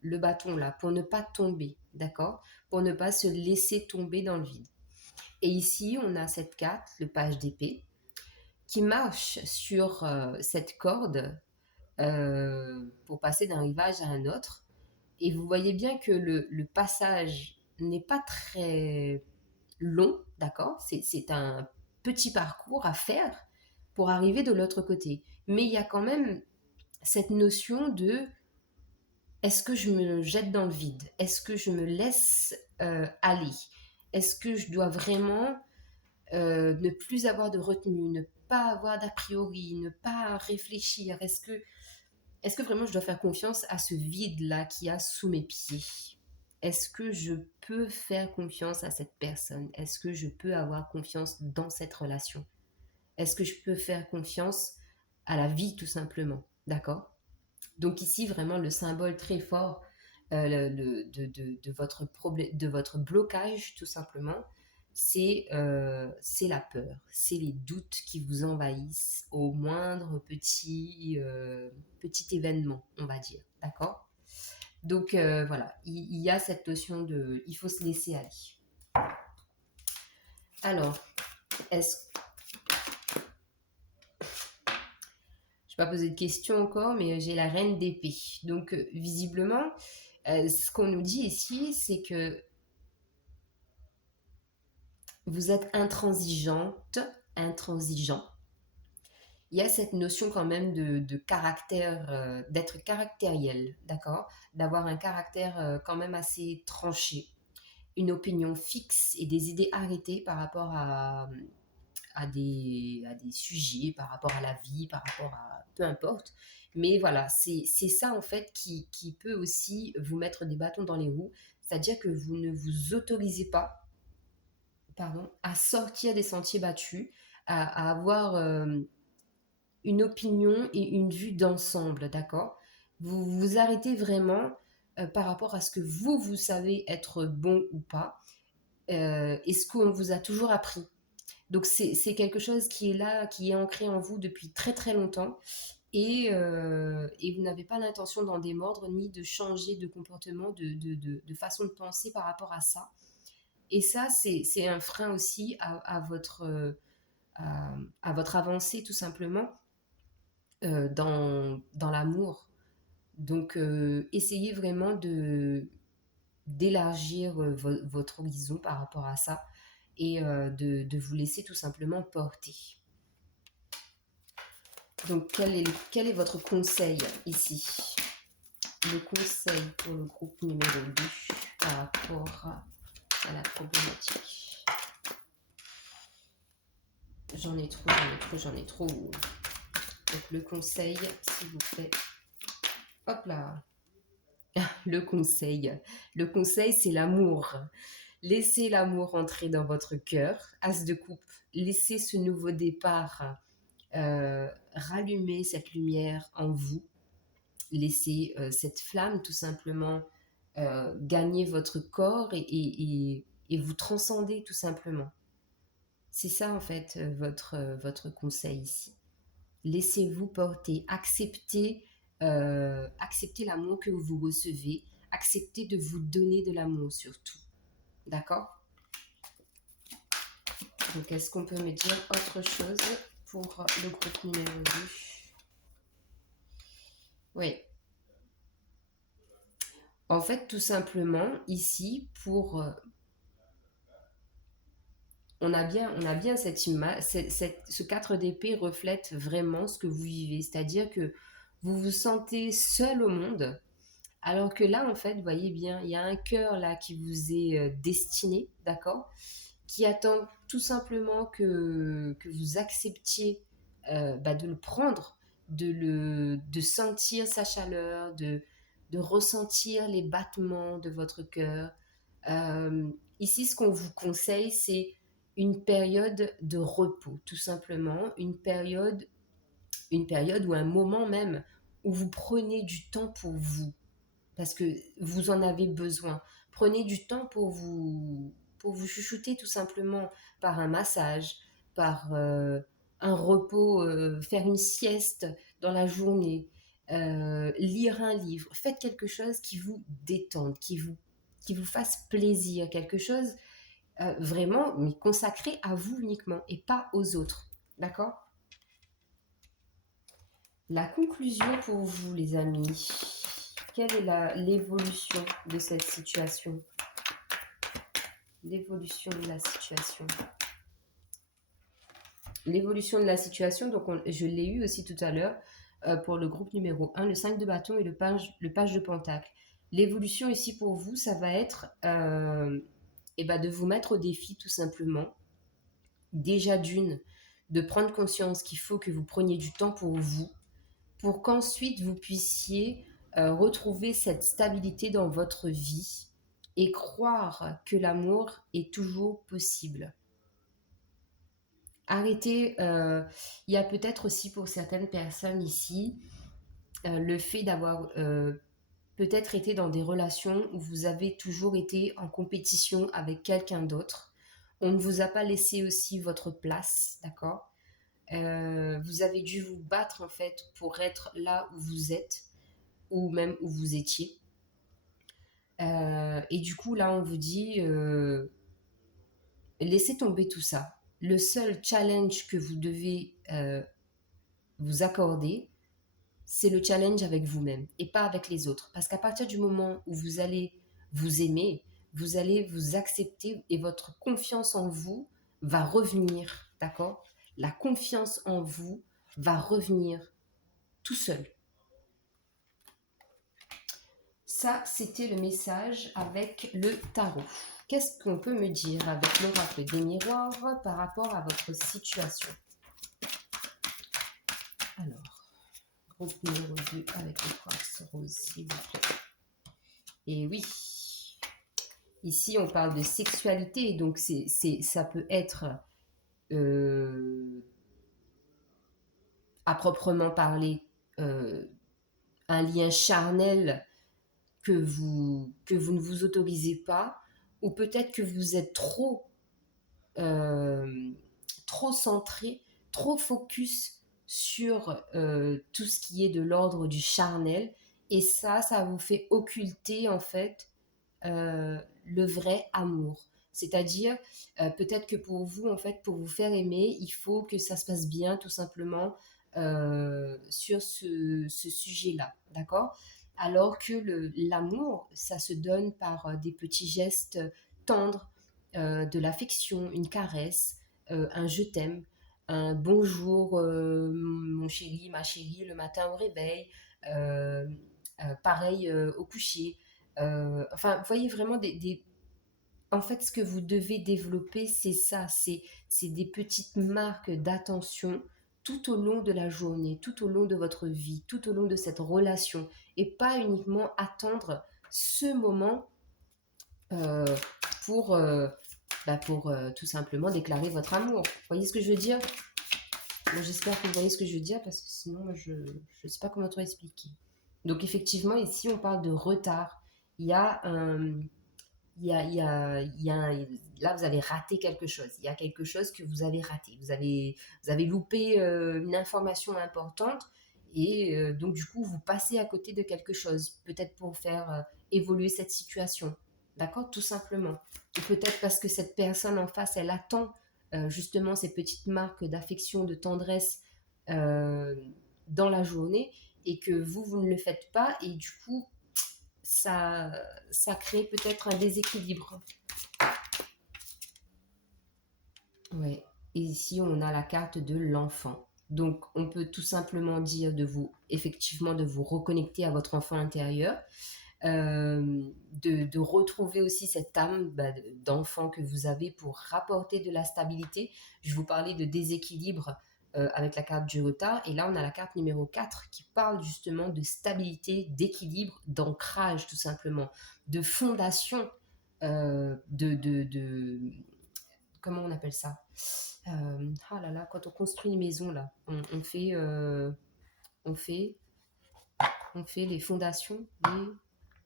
le bâton là pour ne pas tomber, d'accord? Pour ne pas se laisser tomber dans le vide. Et ici, on a cette carte, le page d'épée, qui marche sur cette corde pour passer d'un rivage à un autre. Et vous voyez bien que le passage n'est pas très long, d'accord? C'est un petit parcours à faire pour arriver de l'autre côté. Mais il y a quand même cette notion de est-ce que je me jette dans le vide? Est-ce que je me laisse aller? Est-ce que je dois vraiment ne plus avoir de retenue, ne pas avoir d'a priori, ne pas réfléchir? Est-ce que vraiment je dois faire confiance à ce vide-là qui y a sous mes pieds? Est-ce que je peux faire confiance à cette personne? Est-ce que je peux avoir confiance dans cette relation? Est-ce que je peux faire confiance à la vie tout simplement? D'accord? Donc ici, vraiment, le symbole très fort de votre blocage tout simplement, c'est la peur, c'est les doutes qui vous envahissent au moindre petit événement, on va dire. D'accord? Donc voilà, il y a cette notion de il faut se laisser aller. Alors, est-ce je ne vais pas poser de questions encore, mais j'ai la reine d'épée. Donc visiblement, ce qu'on nous dit ici, c'est que vous êtes intransigeante, intransigeant. Il y a cette notion quand même de caractère, d'être caractériel, d'accord? D'avoir un caractère quand même assez tranché, une opinion fixe et des idées arrêtées par rapport à des sujets, par rapport à la vie, par rapport à peu importe. Mais voilà, c'est ça en fait qui peut aussi vous mettre des bâtons dans les roues, c'est-à-dire que vous ne vous autorisez pas, pardon, à sortir des sentiers battus, à avoir une opinion et une vue d'ensemble, d'accord? Vous vous arrêtez vraiment par rapport à ce que vous savez être bon ou pas, et ce qu'on vous a toujours appris. Donc c'est quelque chose qui est là, qui est ancré en vous depuis très très longtemps et vous n'avez pas l'intention d'en démordre ni de changer de comportement, de façon de penser par rapport à ça. Et ça, c'est un frein aussi à votre avancée tout simplement dans l'amour. Donc, essayez vraiment d'élargir votre horizon par rapport à ça et de vous laisser tout simplement porter. Donc, quel est votre conseil ici? Le conseil pour le groupe numéro 2 par rapport à la problématique. J'en ai trop. Donc, le conseil, s'il vous plaît. Hop là. Le conseil. Le conseil, c'est l'amour. Laissez l'amour entrer dans votre cœur. As de coupe, laissez ce nouveau départ rallumer cette lumière en vous. Laissez cette flamme tout simplement gagner votre corps et vous transcender tout simplement. C'est ça en fait votre conseil ici. Laissez-vous porter, acceptez l'amour que vous recevez, acceptez de vous donner de l'amour surtout. D'accord? Donc, est-ce qu'on peut me dire autre chose pour le groupe numéro 2? Oui. En fait, tout simplement, ici, on a bien cette image, ce 4 d'épée reflète vraiment ce que vous vivez. C'est-à-dire que vous vous sentez seul au monde, alors que là, en fait, vous voyez bien, il y a un cœur là qui vous est destiné, d'accord? Qui attend tout simplement que vous acceptiez de le prendre, de sentir sa chaleur, de ressentir les battements de votre cœur. Ici, ce qu'on vous conseille, c'est une période de repos, tout simplement, une période ou un moment même où vous prenez du temps pour vous, parce que vous en avez besoin. Prenez du temps pour vous chouchouter tout simplement par un massage, par un repos, faire une sieste dans la journée, lire un livre. Faites quelque chose qui vous détende, qui vous fasse plaisir, quelque chose vraiment mais consacré à vous uniquement et pas aux autres. D'accord? La conclusion pour vous, les amis. Quelle est l'évolution de cette situation? L'évolution de la situation. L'évolution de la situation, donc je l'ai eu aussi tout à l'heure pour le groupe numéro 1, le 5 de bâton et le page de pentacle. L'évolution ici pour vous, ça va être de vous mettre au défi tout simplement. Déjà de prendre conscience qu'il faut que vous preniez du temps pour vous, pour qu'ensuite vous puissiez retrouver cette stabilité dans votre vie et croire que l'amour est toujours possible. Arrêtez, il y a peut-être aussi pour certaines personnes ici le fait d'avoir peut-être été dans des relations où vous avez toujours été en compétition avec quelqu'un d'autre. On ne vous a pas laissé aussi votre place, d'accord? Vous avez dû vous battre en fait pour être là où vous êtes ou même où vous étiez. Et du coup, là, on vous dit, laissez tomber tout ça. Le seul challenge que vous devez vous accorder, c'est le challenge avec vous-même et pas avec les autres. Parce qu'à partir du moment où vous allez vous aimer, vous allez vous accepter et votre confiance en vous va revenir, d'accord? La confiance en vous va revenir tout seul. Ça, c'était le message avec le tarot. Qu'est-ce qu'on peut me dire avec l'oracle des miroirs par rapport à votre situation? Alors, groupe numéro 2 avec le quartz rose, s'il vous plaît. Et oui, ici on parle de sexualité, donc ça peut être à proprement parler un lien charnel que vous ne vous autorisez pas, ou peut-être que vous êtes trop centré, trop focus sur tout ce qui est de l'ordre du charnel, et ça vous fait occulter en fait le vrai amour. C'est-à-dire, peut-être que pour vous, en fait, pour vous faire aimer, il faut que ça se passe bien, tout simplement, sur ce sujet-là, d'accord? Alors que l'amour, ça se donne par des petits gestes tendres, de l'affection, une caresse, un je t'aime, un bonjour, mon chéri, ma chérie, le matin au réveil, euh, pareil au coucher. Enfin, vous voyez vraiment en fait, ce que vous devez développer, c'est ça, c'est des petites marques d'attention tout au long de la journée, tout au long de votre vie, tout au long de cette relation, et pas uniquement attendre ce moment euh, pour, tout simplement déclarer votre amour. Vous voyez ce que je veux dire? Bon, j'espère que vous voyez ce que je veux dire, parce que sinon, moi, je ne sais pas comment trop expliquer. Donc, effectivement, ici, on parle de retard. Il y a un, là, vous avez raté quelque chose. Il y a quelque chose que vous avez raté. Vous avez loupé une information importante, et donc, du coup, vous passez à côté de quelque chose, peut-être pour faire évoluer cette situation. D'accord? Tout simplement. Ou peut-être parce que cette personne en face, elle attend justement ces petites marques d'affection, de tendresse euh, dans la journée, et que vous ne le faites pas, et du coup, ça, ça crée peut-être un déséquilibre. Ouais. Et ici, on a la carte de l'enfant. Donc, on peut tout simplement dire de vous, effectivement, de vous reconnecter à votre enfant intérieur, de retrouver aussi cette âme d'enfant que vous avez pour rapporter de la stabilité. Je vous parlais de déséquilibre avec la carte du retard, et là on a la carte numéro 4 qui parle justement de stabilité, d'équilibre, d'ancrage tout simplement, de fondation, comment on appelle ça, ah là là, quand on construit une maison là, on fait, on fait les fondations,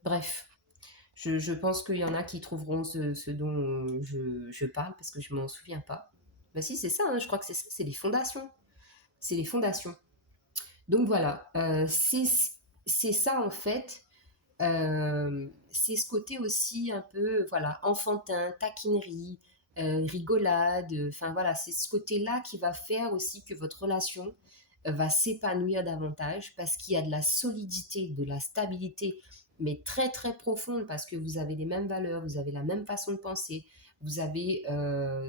bref. Je pense qu'il y en a qui trouveront ce dont je parle, parce que je m'en souviens pas. Bah si, c'est ça, hein, je crois que c'est ça, c'est les fondations. C'est les fondations. Donc voilà, c'est ça en fait. C'est ce côté aussi un peu, voilà, enfantin, taquinerie, rigolade. Enfin voilà, c'est ce côté-là qui va faire aussi que votre relation va s'épanouir davantage, parce qu'il y a de la solidité, de la stabilité, mais très très profonde, parce que vous avez les mêmes valeurs, vous avez la même façon de penser, vous avez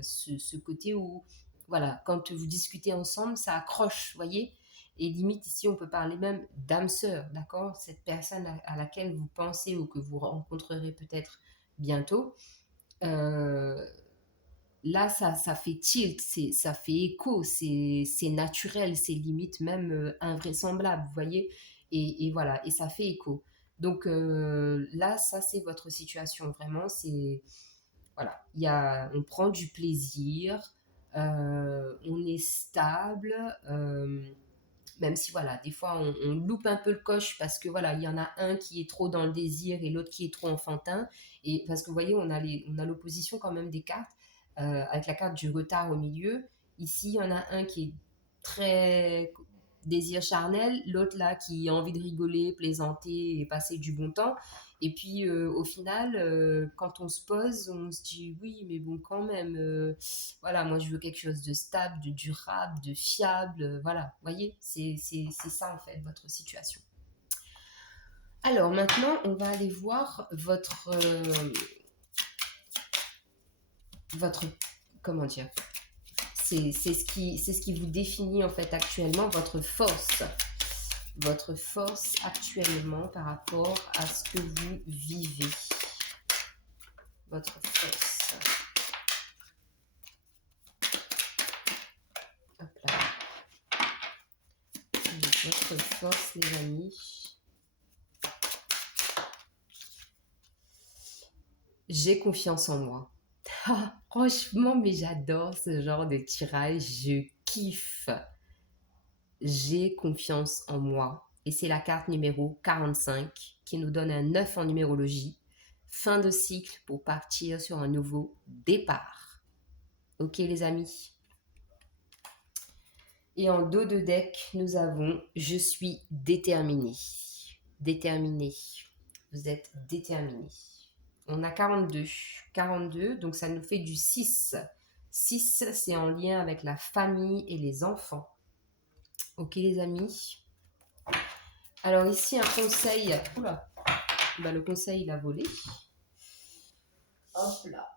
ce côté où, voilà, quand vous discutez ensemble, ça accroche, voyez. Et limite, ici, on peut parler même d'âme sœur, d'accord? Cette personne à laquelle vous pensez, ou que vous rencontrerez peut-être bientôt, euh, là, ça fait tilt, ça fait écho, c'est naturel, c'est limite même invraisemblable, vous voyez? Et voilà, et ça fait écho. Donc là, ça, c'est votre situation, vraiment, c'est... Voilà, on prend du plaisir, on est stable, même si voilà, des fois on loupe un peu le coche, parce que voilà, il y en a un qui est trop dans le désir et l'autre qui est trop enfantin. Et parce que vous voyez, on a l'opposition quand même des cartes, avec la carte du retard au milieu. Ici, il y en a un qui est très désir charnel, l'autre là qui a envie de rigoler, plaisanter et passer du bon temps. Et puis au final, quand on se pose, on se dit oui, mais bon, quand même, voilà, moi je veux quelque chose de stable, de durable, de fiable, voilà, vous voyez, c'est ça en fait votre situation. Alors maintenant, on va aller voir votre, comment dire, c'est ce qui vous définit en fait actuellement, votre force actuellement par rapport à ce que vous vivez, votre force. Hop là. Votre force, les amis. J'ai confiance en moi. Ah, franchement, mais j'adore ce genre de tirage. Je kiffe. J'ai confiance en moi. Et c'est la carte numéro 45 qui nous donne un 9 en numérologie. Fin de cycle pour partir sur un nouveau départ. Ok les amis? Et en dos de deck, nous avons je suis déterminé. Déterminé. Vous êtes déterminé. On a 42. 42, donc ça nous fait du 6. 6, c'est en lien avec la famille et les enfants. Ok les amis. Alors ici, un conseil. Oula, bah, le conseil, il a volé. Hop là.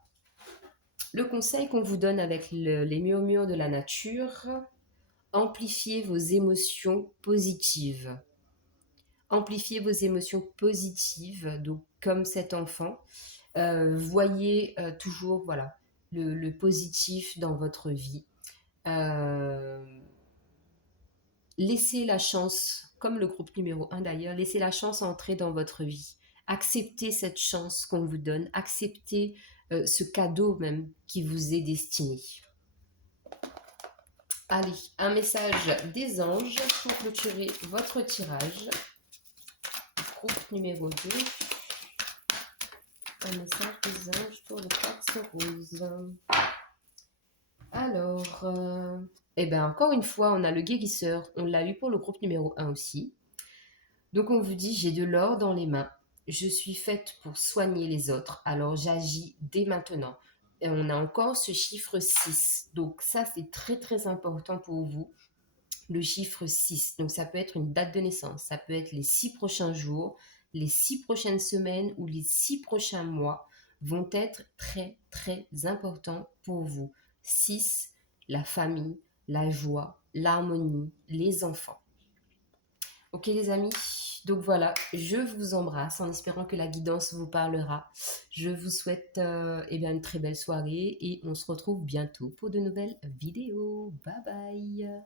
Le conseil qu'on vous donne avec les murmures de la nature, amplifiez vos émotions positives. Amplifiez vos émotions positives, donc comme cet enfant. Voyez toujours voilà, le positif dans votre vie. Laissez la chance, comme le groupe numéro 1 d'ailleurs, laissez la chance entrer dans votre vie. Acceptez cette chance qu'on vous donne. Acceptez ce cadeau même qui vous est destiné. Allez, un message des anges pour clôturer votre tirage. Groupe numéro 2. Un message des anges pour le quartz rose. Alors, eh bien, encore une fois, on a le guérisseur. On l'a eu pour le groupe numéro 1 aussi. Donc, on vous dit, j'ai de l'or dans les mains. Je suis faite pour soigner les autres. Alors, j'agis dès maintenant. Et on a encore ce chiffre 6. Donc, ça, c'est très, très important pour vous. Le chiffre 6. Donc, ça peut être une date de naissance. Ça peut être les 6 prochains jours, les 6 prochaines semaines ou les 6 prochains mois vont être très, très importants pour vous. 6, la famille, la joie, l'harmonie, les enfants. Ok les amis, donc voilà, je vous embrasse en espérant que la guidance vous parlera. Je vous souhaite eh bien, une très belle soirée et on se retrouve bientôt pour de nouvelles vidéos. Bye bye.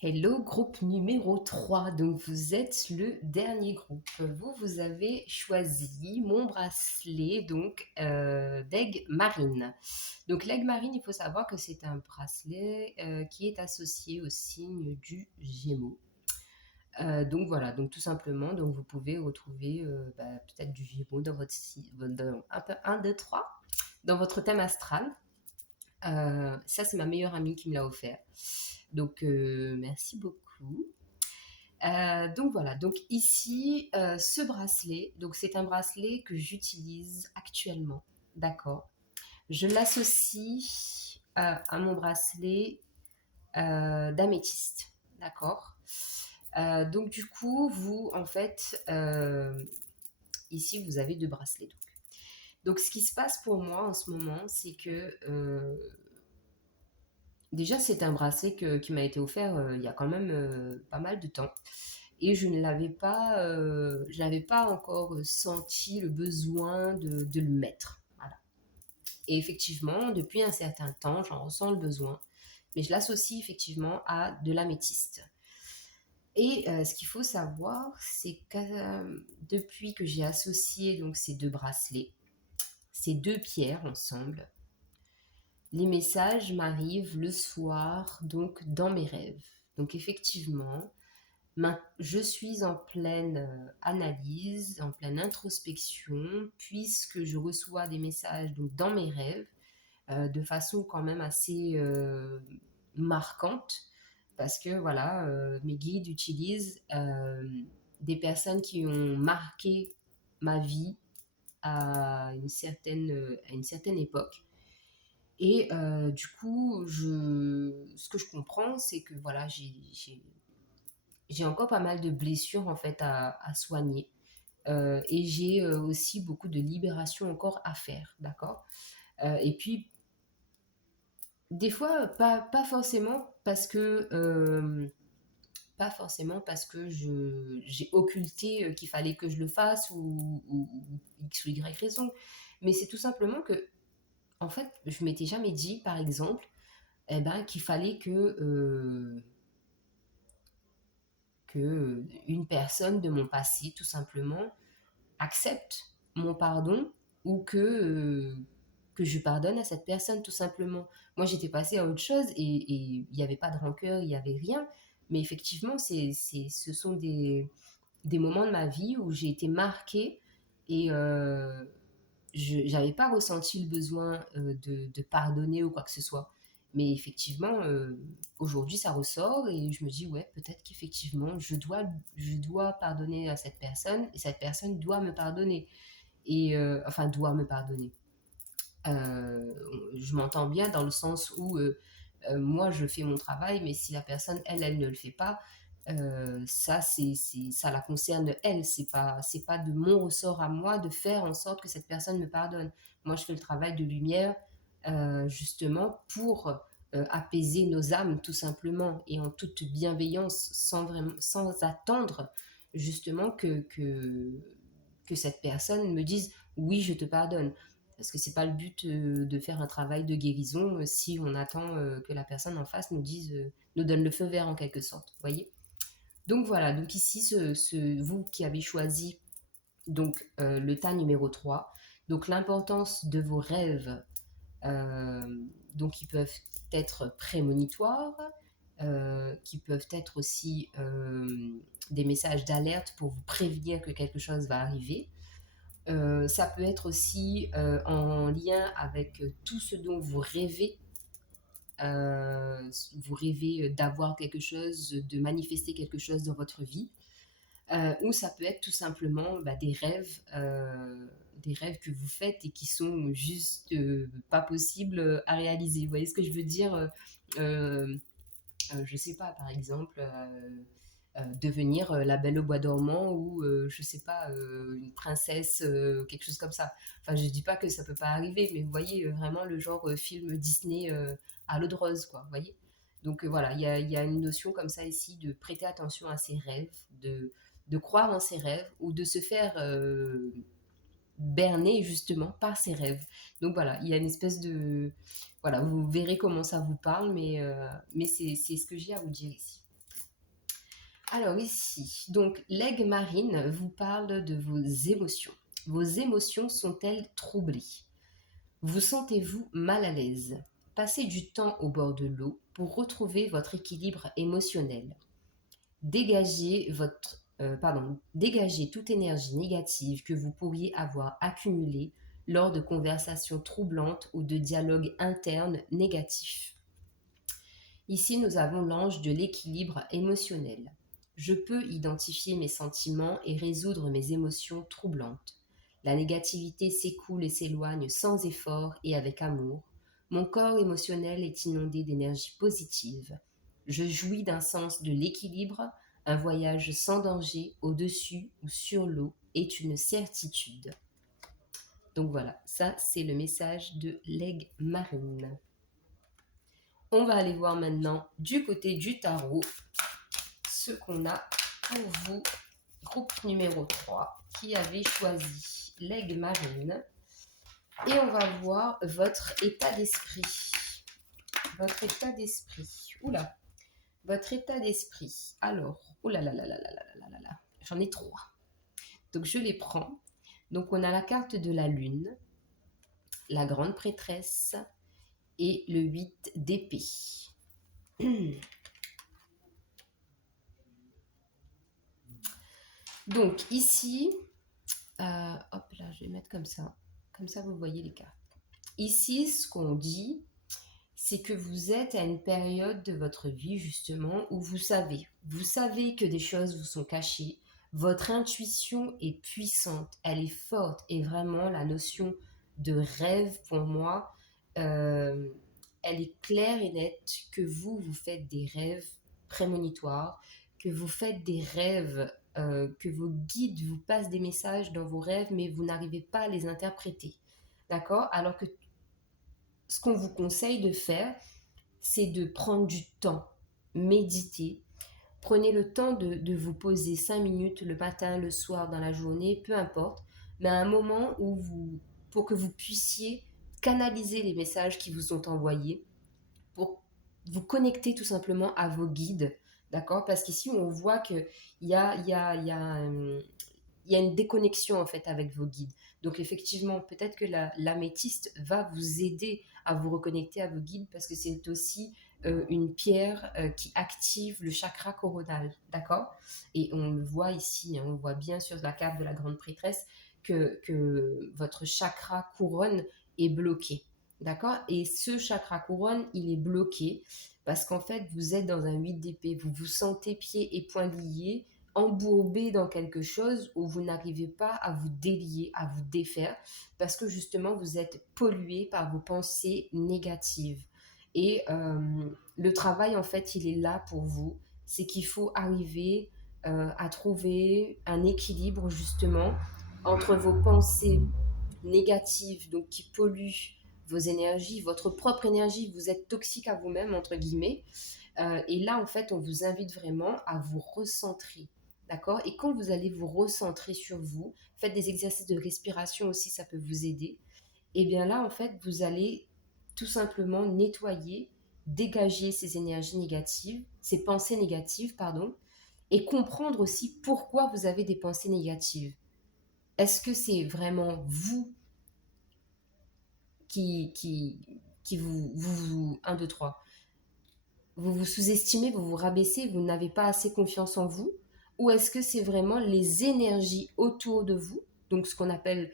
Hello, groupe numéro 3. Donc, vous êtes le dernier groupe. Vous avez choisi mon bracelet, donc d'aigle marine. Donc, l'aigle marine, il faut savoir que c'est un bracelet qui est associé au signe du Gémeaux. Donc voilà, donc tout simplement, donc vous pouvez retrouver peut-être du Gémeaux dans votre 1, 2, 3, dans votre thème astral. Ça, c'est ma meilleure amie qui me l'a offert. Donc, merci beaucoup. Donc voilà, donc ici, ce bracelet, donc c'est un bracelet que j'utilise actuellement, d'accord. Je l'associe à mon bracelet d'améthyste, d'accord. Donc du coup, vous, en fait, ici, vous avez 2 bracelets. Donc ce qui se passe pour moi en ce moment, c'est que déjà, c'est un bracelet qui m'a été offert il y a quand même pas mal de temps. Et je n'avais pas encore senti le besoin de le mettre. Voilà. Et effectivement, depuis un certain temps, j'en ressens le besoin. Mais je l'associe effectivement à de l'améthyste. Et ce qu'il faut savoir, c'est que depuis que j'ai associé donc, ces 2 bracelets, ces 2 pierres ensemble, les messages m'arrivent le soir, donc dans mes rêves. Donc effectivement, je suis en pleine analyse, en pleine introspection, puisque je reçois des messages donc, dans mes rêves, de façon quand même assez marquante, parce que voilà, mes guides utilisent des personnes qui ont marqué ma vie à une certaine époque. Et du coup, ce que je comprends, c'est que voilà, j'ai encore pas mal de blessures en fait à soigner. Et j'ai aussi beaucoup de libération encore à faire, d'accord. Et puis, des fois, pas forcément parce que j'ai occulté qu'il fallait que je le fasse ou X ou Y raison. Mais c'est tout simplement que, en fait, je m'étais jamais dit, par exemple, eh ben, qu'il fallait que une personne de mon passé, tout simplement, accepte mon pardon ou que je pardonne à cette personne, tout simplement. Moi, j'étais passée à autre chose et il n'y avait pas de rancœur, il n'y avait rien. Mais effectivement, ce sont des moments de ma vie où j'ai été marquée et je n'avais pas ressenti le besoin de pardonner ou quoi que ce soit. Mais effectivement, aujourd'hui, ça ressort et je me dis, ouais, peut-être qu'effectivement, je dois pardonner à cette personne et cette personne doit me pardonner. Et enfin, doit me pardonner. Euh, je m'entends bien dans le sens où moi, je fais mon travail, mais si la personne, elle ne le fait pas, ça la concerne elle. C'est pas de mon ressort à moi de faire en sorte que cette personne me pardonne. Moi, je fais le travail de lumière justement pour apaiser nos âmes tout simplement et en toute bienveillance, sans attendre justement que cette personne me dise oui, je te pardonne. Parce que c'est pas le but de faire un travail de guérison si on attend que la personne en face nous donne le feu vert en quelque sorte, vous voyez. Donc voilà, donc ici, vous qui avez choisi donc le tas numéro 3, donc l'importance de vos rêves, donc ils peuvent être prémonitoires, qui peuvent être aussi des messages d'alerte pour vous prévenir que quelque chose va arriver. Ça peut être aussi en lien avec tout ce dont vous rêvez. Vous rêvez d'avoir quelque chose, de manifester quelque chose dans votre vie. Ou ça peut être tout simplement des rêves que vous faites et qui sont juste pas possibles à réaliser. Vous voyez ce que je veux dire euh, je sais pas, par exemple, devenir la belle au bois dormant ou, je sais pas, une princesse, quelque chose comme ça. Enfin, je dis pas que ça peut pas arriver, mais vous voyez, vraiment le genre film Disney à l'eau de rose, quoi, vous voyez. Donc voilà, il y a une notion comme ça ici de prêter attention à ses rêves, de croire en ses rêves ou de se faire berner justement par ses rêves. Donc voilà, il y a une espèce de... Voilà, vous verrez comment ça vous parle, mais c'est ce que j'ai à vous dire ici. Alors ici, donc l'aigle marine vous parle de vos émotions. Vos émotions sont-elles troublées? Vous sentez-vous mal à l'aise? Passez du temps au bord de l'eau pour retrouver votre équilibre émotionnel. Dégagez toute énergie négative que vous pourriez avoir accumulée lors de conversations troublantes ou de dialogues internes négatifs. Ici, nous avons l'ange de l'équilibre émotionnel. Je peux identifier mes sentiments et résoudre mes émotions troublantes. La négativité s'écoule et s'éloigne sans effort et avec amour. Mon corps émotionnel est inondé d'énergie positive. Je jouis d'un sens de l'équilibre. Un voyage sans danger au-dessus ou sur l'eau est une certitude. Donc voilà, ça c'est le message de l'aigle marine. On va aller voir maintenant du côté du tarot ce qu'on a pour vous, groupe numéro 3, qui avait choisi l'aigle marine. Et on va voir votre état d'esprit. Votre état d'esprit. Oula. Votre état d'esprit. Alors, oula là là là là là là là là. J'en ai 3. Donc je les prends. Donc on a la carte de la lune, la grande prêtresse et le 8 d'épée. Donc ici, hop là, je vais mettre comme ça vous voyez les cartes. Ici, ce qu'on dit, c'est que vous êtes à une période de votre vie justement où vous savez que des choses vous sont cachées, votre intuition est puissante, elle est forte et vraiment la notion de rêve pour moi, elle est claire et nette que vous faites des rêves prémonitoires, que vous faites des rêves, que vos guides vous passent des messages dans vos rêves mais vous n'arrivez pas à les interpréter. D'accord? Alors que ce qu'on vous conseille de faire, c'est de prendre du temps, méditer. Prenez le temps de vous poser 5 minutes le matin, le soir, dans la journée, peu importe, mais à un moment pour que vous puissiez canaliser les messages qui vous sont envoyés, pour vous connecter tout simplement à vos guides, d'accord? Parce qu'ici, on voit qu'il y a, il y a, il y a, il y a une déconnexion en fait avec vos guides. Donc effectivement, peut-être que l'améthyste va vous aider à vous reconnecter à vos guides parce que c'est aussi une pierre qui active le chakra coronal, d'accord? Et on le voit ici, hein, on voit bien sur la carte de la grande prêtresse que votre chakra couronne est bloqué. D'accord? Et ce chakra couronne, il est bloqué parce qu'en fait, vous êtes dans un 8 d'épée. Vous vous sentez pieds et poings liés, embourbé dans quelque chose où vous n'arrivez pas à vous délier, à vous défaire, parce que justement, vous êtes pollué par vos pensées négatives. Et le travail, en fait, il est là pour vous. C'est qu'il faut arriver à trouver un équilibre, justement, entre vos pensées négatives, donc qui polluent vos énergies, votre propre énergie, vous êtes toxique à vous-même, entre guillemets. Et là, en fait, on vous invite vraiment à vous recentrer. D'accord? Et quand vous allez vous recentrer sur vous, faites des exercices de respiration aussi, ça peut vous aider. Et bien là, en fait, vous allez tout simplement nettoyer, dégager ces énergies négatives, ces pensées négatives, pardon, et comprendre aussi pourquoi vous avez des pensées négatives. Est-ce que c'est vraiment vous qui, qui, qui vous 1, 2, 3, vous vous sous-estimez, vous vous rabaissez, vous n'avez pas assez confiance en vous? Ou est-ce que c'est vraiment les énergies autour de vous, donc ce qu'on appelle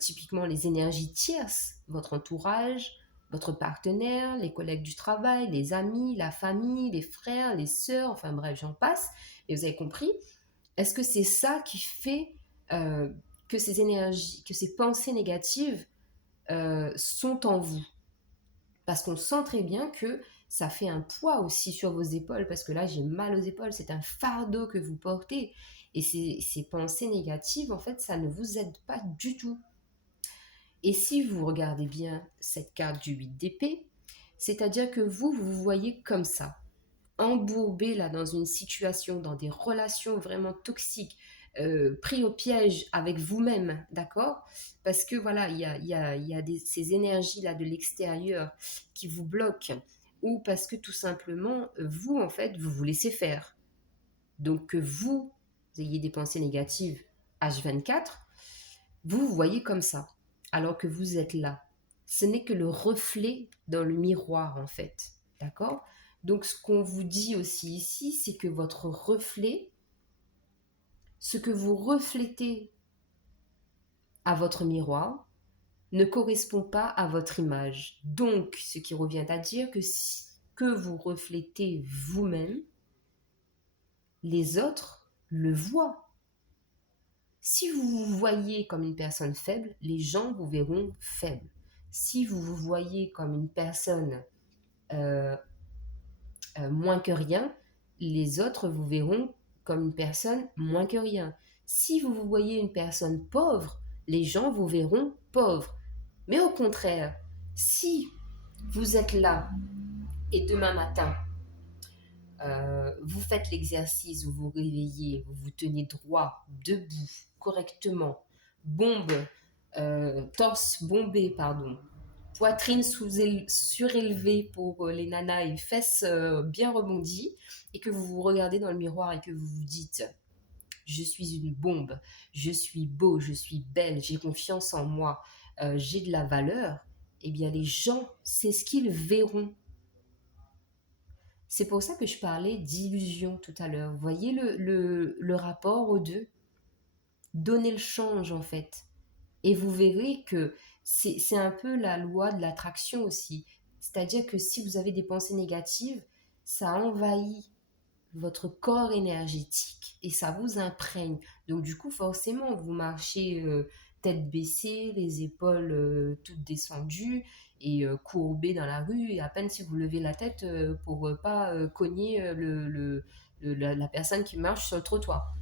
typiquement les énergies tierces, votre entourage, votre partenaire, les collègues du travail, les amis, la famille, les frères, les sœurs, enfin bref, j'en passe, et vous avez compris. Est-ce que c'est ça qui fait euh, que ces énergies, que ces pensées négatives sont en vous? Parce qu'on sent très bien que ça fait un poids aussi sur vos épaules, parce que là, j'ai mal aux épaules, c'est un fardeau que vous portez. Et ces pensées négatives, en fait, ça ne vous aide pas du tout. Et si vous regardez bien cette carte du 8 d'épée, c'est-à-dire que vous voyez comme ça, embourbé là dans une situation, dans des relations vraiment toxiques, pris au piège avec vous-même, d'accord? Parce que voilà, il y a ces énergies-là de l'extérieur qui vous bloquent, ou parce que tout simplement, vous, en fait, vous vous laissez faire. Donc que vous ayez des pensées négatives H24, vous voyez comme ça, alors que vous êtes là. Ce n'est que le reflet dans le miroir, en fait. D'accord? Donc, ce qu'on vous dit aussi ici, c'est que votre reflet, ce que vous reflétez à votre miroir, ne correspond pas à votre image. Donc, ce qui revient à dire que si que vous reflétez vous-même, les autres le voient. Si vous vous voyez comme une personne faible, les gens vous verront faible. Si vous vous voyez comme une personne euh, moins que rien, les autres vous verront comme une personne moins que rien. Si vous vous voyez une personne pauvre, les gens vous verront pauvre. Mais au contraire, si vous êtes là et demain matin, vous faites l'exercice, vous vous réveillez, vous vous tenez droit, debout, correctement, bombe, torse bombé, pardon, poitrine surélevée pour les nanas et fesses bien rebondies, et que vous vous regardez dans le miroir et que vous vous dites je suis une bombe, je suis beau, je suis belle, j'ai confiance en moi, j'ai de la valeur, eh bien les gens, c'est ce qu'ils verront. C'est pour ça que je parlais d'illusion tout à l'heure. Vous voyez le rapport aux deux? Donner le change en fait. Et vous verrez que c'est un peu la loi de l'attraction aussi. C'est-à-dire que si vous avez des pensées négatives, ça envahit votre corps énergétique et ça vous imprègne. Donc du coup, forcément, vous marchez tête baissée, les épaules toutes descendues et courbées dans la rue et à peine si vous levez la tête pour pas cogner la personne qui marche sur le trottoir.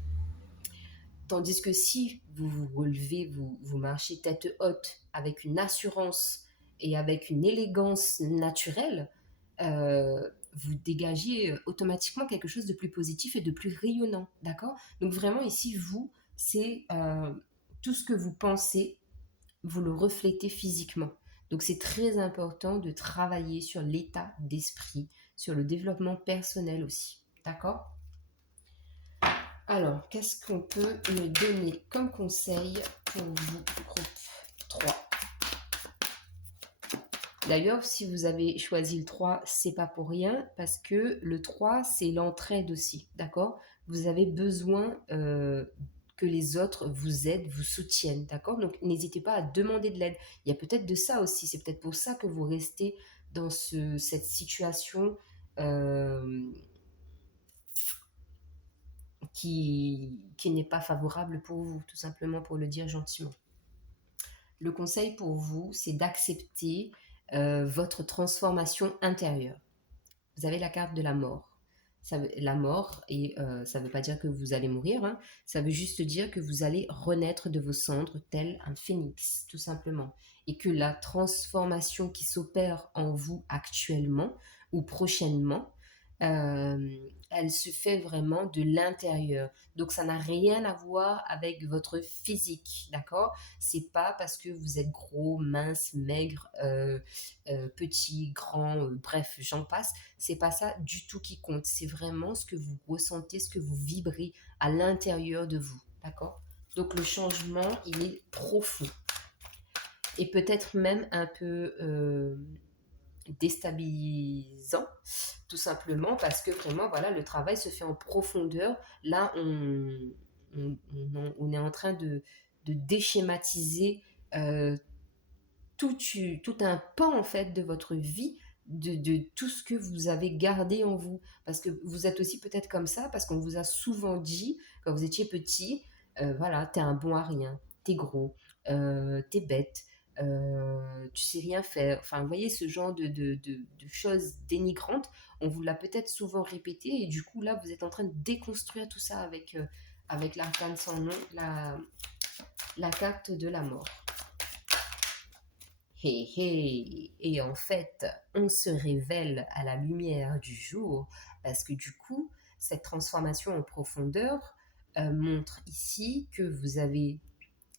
Tandis que si vous vous relevez, vous marchez tête haute avec une assurance et avec une élégance naturelle, vous dégagez automatiquement quelque chose de plus positif et de plus rayonnant. D'accord? Donc vraiment ici, vous, c'est tout ce que vous pensez, vous le reflétez physiquement. Donc c'est très important de travailler sur l'état d'esprit, sur le développement personnel aussi. D'accord? Alors, qu'est-ce qu'on peut me donner comme conseil pour vous, groupe 3? D'ailleurs, si vous avez choisi le 3, c'est pas pour rien, parce que le 3, c'est l'entraide aussi, d'accord? Vous avez besoin que les autres vous aident, vous soutiennent, d'accord? Donc, n'hésitez pas à demander de l'aide. Il y a peut-être de ça aussi. C'est peut-être pour ça que vous restez dans cette situation euh, qui n'est pas favorable pour vous, tout simplement pour le dire gentiment. Le conseil pour vous, c'est d'accepter votre transformation intérieure. Vous avez la carte de la mort. La mort, et ça ne veut pas dire que vous allez mourir, hein, ça veut juste dire que vous allez renaître de vos cendres tel un phénix, tout simplement. Et que la transformation qui s'opère en vous actuellement ou prochainement, euh, elle se fait vraiment de l'intérieur. Donc ça n'a rien à voir avec votre physique, d'accord? C'est pas parce que vous êtes gros, mince, maigre, petit, grand, bref, j'en passe. C'est pas ça du tout qui compte. C'est vraiment ce que vous ressentez, ce que vous vibrez à l'intérieur de vous, d'accord? Donc le changement, il est profond et peut-être même un peu déstabilisant, tout simplement parce que vraiment, voilà, le travail se fait en profondeur. Là, on est en train de déschématiser euh, tout un pan en fait de votre vie, de tout ce que vous avez gardé en vous. Parce que vous êtes aussi peut-être comme ça, parce qu'on vous a souvent dit, quand vous étiez petit, voilà, t'es un bon à rien, t'es gros, t'es bête, tu sais rien faire. Enfin, vous voyez ce genre de choses dénigrantes, on vous l'a peut-être souvent répété, et du coup, là, vous êtes en train de déconstruire tout ça avec l'arcane sans nom, la carte de la mort. Hé hé, et en fait, on se révèle à la lumière du jour parce que du coup, cette transformation en profondeur montre ici que vous avez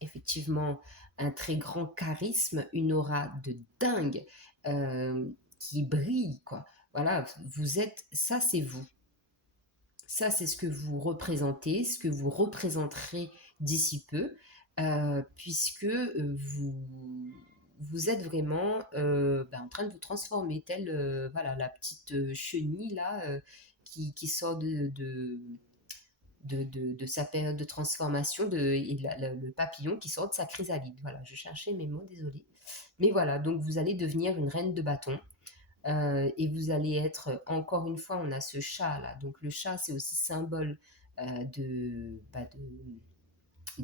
effectivement un très grand charisme, une aura de dingue qui brille, quoi. Voilà, vous êtes, ça c'est vous. Ça c'est ce que vous représentez, ce que vous représenterez d'ici peu, puisque vous êtes vraiment en train de vous transformer, telle voilà, la petite chenille là qui sort de sa période de transformation, et le papillon qui sort de sa chrysalide. Voilà, je cherchais mes mots, désolé. Mais voilà, donc vous allez devenir une reine de bâton. Et vous allez être, encore une fois, on a ce chat là. Donc le chat, c'est aussi symbole de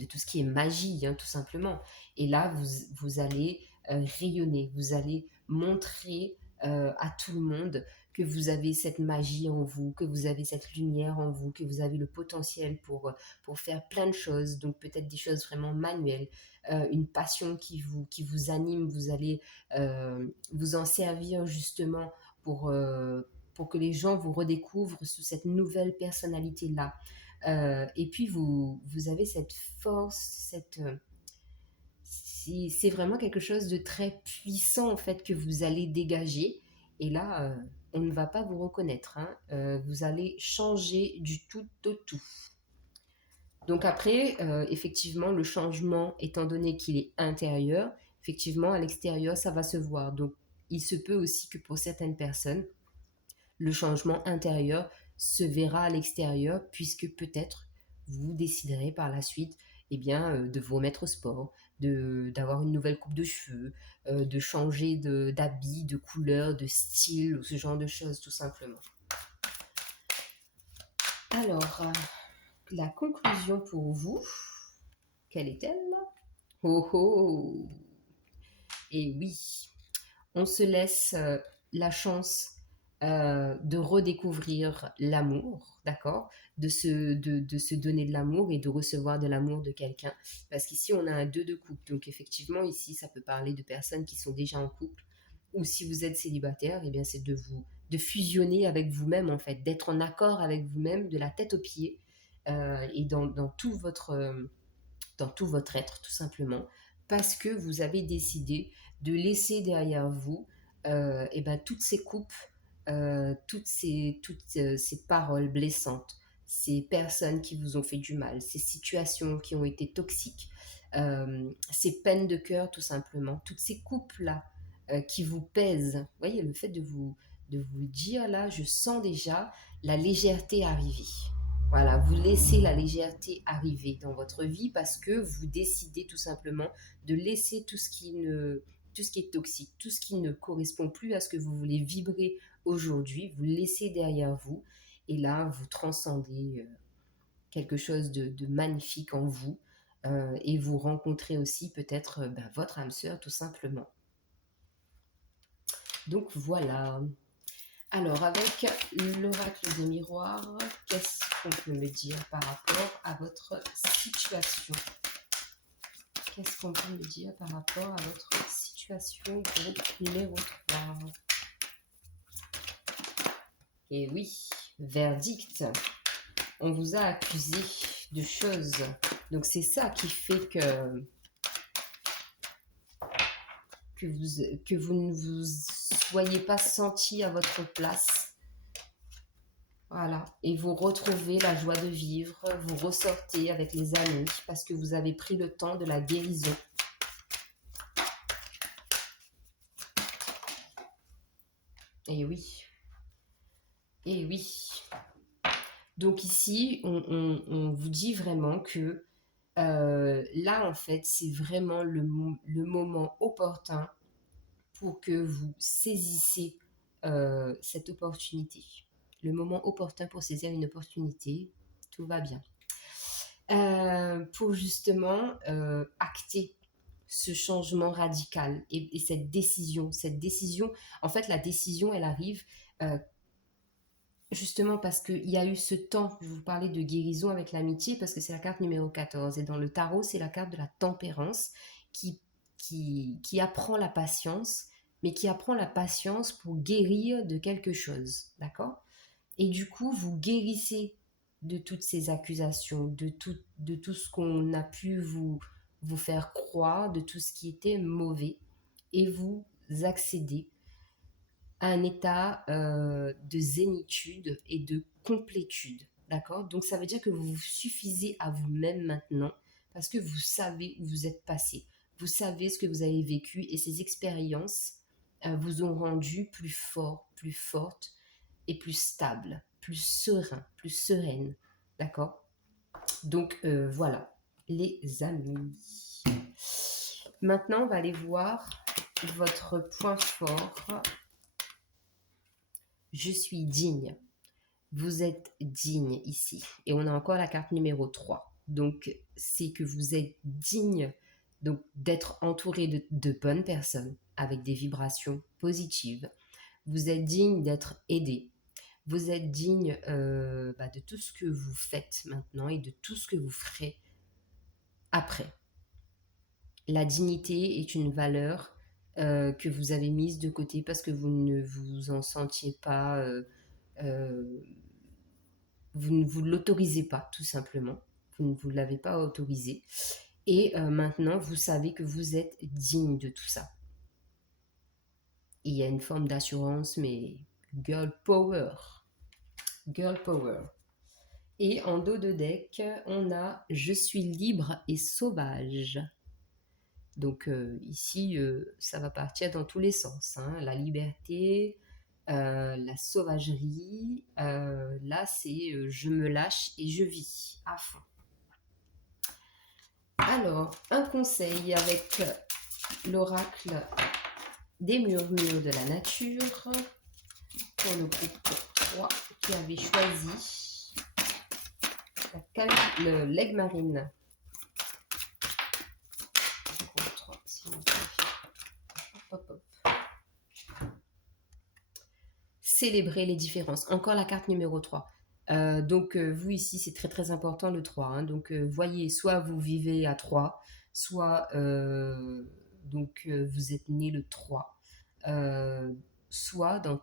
tout ce qui est magie, hein, tout simplement. Et là, vous allez rayonner, vous allez montrer à tout le monde que vous avez cette magie en vous, que vous avez cette lumière en vous, que vous avez le potentiel pour faire plein de choses, donc peut-être des choses vraiment manuelles, une passion qui vous anime, vous allez vous en servir justement pour que les gens vous redécouvrent sous cette nouvelle personnalité-là. Et puis vous avez cette force, c'est vraiment quelque chose de très puissant en fait que vous allez dégager. Et là, on ne va pas vous reconnaître, hein. Vous allez changer du tout au tout. Donc après, effectivement, le changement, étant donné qu'il est intérieur, effectivement, à l'extérieur, ça va se voir. Donc il se peut aussi que pour certaines personnes, le changement intérieur se verra à l'extérieur, puisque peut-être vous déciderez par la suite de vous remettre au sport, d'avoir une nouvelle coupe de cheveux, de changer d'habit, de couleur, de style, ou ce genre de choses tout simplement. Alors, la conclusion pour vous, quelle est-elle? Oh oh. Et oui, on se laisse la chance de redécouvrir l'amour, d'accord, de se donner de l'amour et de recevoir de l'amour de quelqu'un. Parce qu'ici, on a un 2 de couple. Donc, effectivement, ici, ça peut parler de personnes qui sont déjà en couple. Ou si vous êtes célibataire, eh bien, c'est de fusionner avec vous-même, en fait, d'être en accord avec vous-même, de la tête aux pieds, et dans tout votre être, tout simplement, parce que vous avez décidé de laisser derrière vous toutes ces coupes, ces paroles blessantes, ces personnes qui vous ont fait du mal, ces situations qui ont été toxiques, ces peines de cœur, tout simplement, toutes ces coupes-là qui vous pèsent. Vous voyez, le fait de vous dire là, je sens déjà la légèreté arriver. Voilà, vous laissez la légèreté arriver dans votre vie parce que vous décidez tout simplement de laisser tout ce qui est toxique, tout ce qui ne correspond plus à ce que vous voulez vibrer aujourd'hui, vous laissez derrière vous et là, vous transcendez quelque chose de magnifique en vous et vous rencontrez aussi peut-être ben, votre âme sœur tout simplement. Donc voilà. Alors, avec l'oracle des miroirs, qu'est-ce qu'on peut me dire par rapport à votre situation? Qu'est-ce qu'on peut me dire par rapport à votre situation, groupe numéro 3? Et oui, verdict. On vous a accusé de choses. Donc, c'est ça qui fait que vous ne vous soyez pas senti à votre place. Voilà. Et vous retrouvez la joie de vivre, vous ressortez avec les amis parce que vous avez pris le temps de la guérison. Et oui. Et oui. Donc ici, on vous dit vraiment que là, en fait, c'est vraiment le moment opportun pour que vous saisissez cette opportunité. Le moment opportun pour saisir une opportunité, tout va bien. Pour justement acter ce changement radical et cette décision. Cette décision, en fait, la décision, elle arrive justement parce qu'il y a eu ce temps, je vous parlais de guérison avec l'amitié, parce que c'est la carte numéro 14. Et dans le tarot, c'est la carte de la tempérance qui, qui apprend la patience, mais qui apprend la patience pour guérir de quelque chose. D'accord? Et du coup, vous guérissez de toutes ces accusations, de tout ce qu'on a pu vous faire croire, de tout ce qui était mauvais, et vous accédez à un état de zénitude et de complétude. D'accord? Donc ça veut dire que vous vous suffisez à vous-même maintenant parce que vous savez où vous êtes passé. Vous savez ce que vous avez vécu et ces expériences vous ont rendu plus fort, plus forte et plus stable, plus serein, plus sereine. D'accord? Donc voilà, les amis. Maintenant, on va aller voir votre point fort. Je suis digne. Vous êtes digne ici. Et on a encore la carte numéro 3. Donc, c'est que vous êtes digne donc d'être entouré de bonnes personnes avec des vibrations positives. Vous êtes digne d'être aidé. Vous êtes digne de tout ce que vous faites maintenant et de tout ce que vous ferez après. La dignité est une valeur que vous avez mise de côté parce que vous ne vous en sentiez pas euh, vous ne vous l'autorisez pas, tout simplement. Vous ne vous l'avez pas autorisé. Et maintenant, vous savez que vous êtes digne de tout ça. Il y a une forme d'assurance, mais girl power. Girl power. Et en dos de deck, on a je suis libre et sauvage. Donc ici, ça va partir dans tous les sens. Hein. La liberté, la sauvagerie. Là, c'est je me lâche et je vis à fond. Alors, un conseil avec l'oracle des murmures de la nature pour le groupe 3 qui avait choisi l'aigle marine. Groupe 3, hop, hop. Célébrer les différences. Encore la carte numéro 3. Donc, vous ici, c'est très très important le 3. Hein. Donc, voyez, soit vous vivez à 3, soit vous êtes né le 3. Soit dans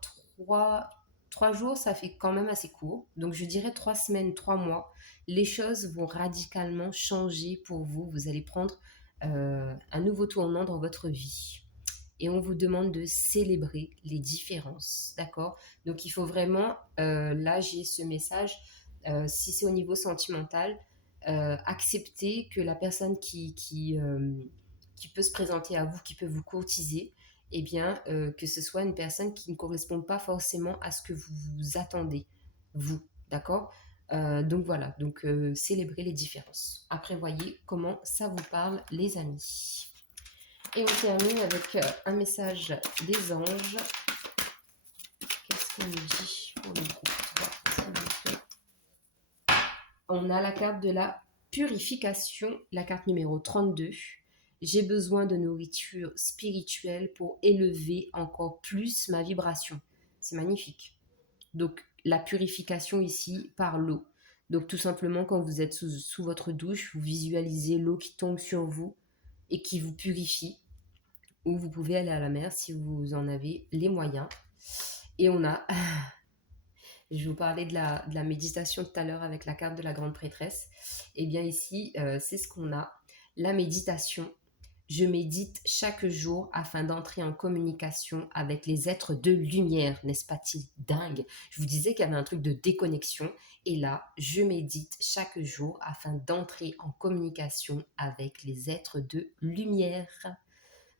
3 jours, ça fait quand même assez court. Donc, je dirais 3 semaines, 3 mois. Les choses vont radicalement changer pour vous. Vous allez prendre un nouveau tournant dans votre vie. Et on vous demande de célébrer les différences, d'accord? Donc il faut vraiment, là j'ai ce message, si c'est au niveau sentimental, accepter que la personne qui peut se présenter à vous, qui peut vous courtiser, eh bien que ce soit une personne qui ne correspond pas forcément à ce que vous vous attendez, vous, d'accord? Donc voilà, donc célébrer les différences. Après, voyez comment ça vous parle, les amis. Et on termine avec un message des anges. Qu'est-ce qu'on nous dit pour le groupe 3, s'il vous plaît? On a la carte de la purification, la carte numéro 32. J'ai besoin de nourriture spirituelle pour élever encore plus ma vibration. C'est magnifique. Donc, la purification ici par l'eau. Donc, tout simplement, quand vous êtes sous votre douche, vous visualisez l'eau qui tombe sur vous et qui vous purifie. Ou vous pouvez aller à la mer si vous en avez les moyens. Et on a, je vous parlais de la méditation tout à l'heure avec la carte de la grande prêtresse. Et bien ici, c'est ce qu'on a. La méditation. Je médite chaque jour afin d'entrer en communication avec les êtres de lumière, n'est-ce pas-il dingue? Je vous disais qu'il y avait un truc de déconnexion et là, je médite chaque jour afin d'entrer en communication avec les êtres de lumière.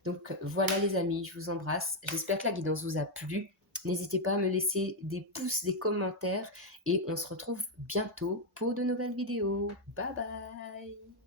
Donc voilà les amis, je vous embrasse. J'espère que la guidance vous a plu. N'hésitez pas à me laisser des pouces, des commentaires et on se retrouve bientôt pour de nouvelles vidéos. Bye bye!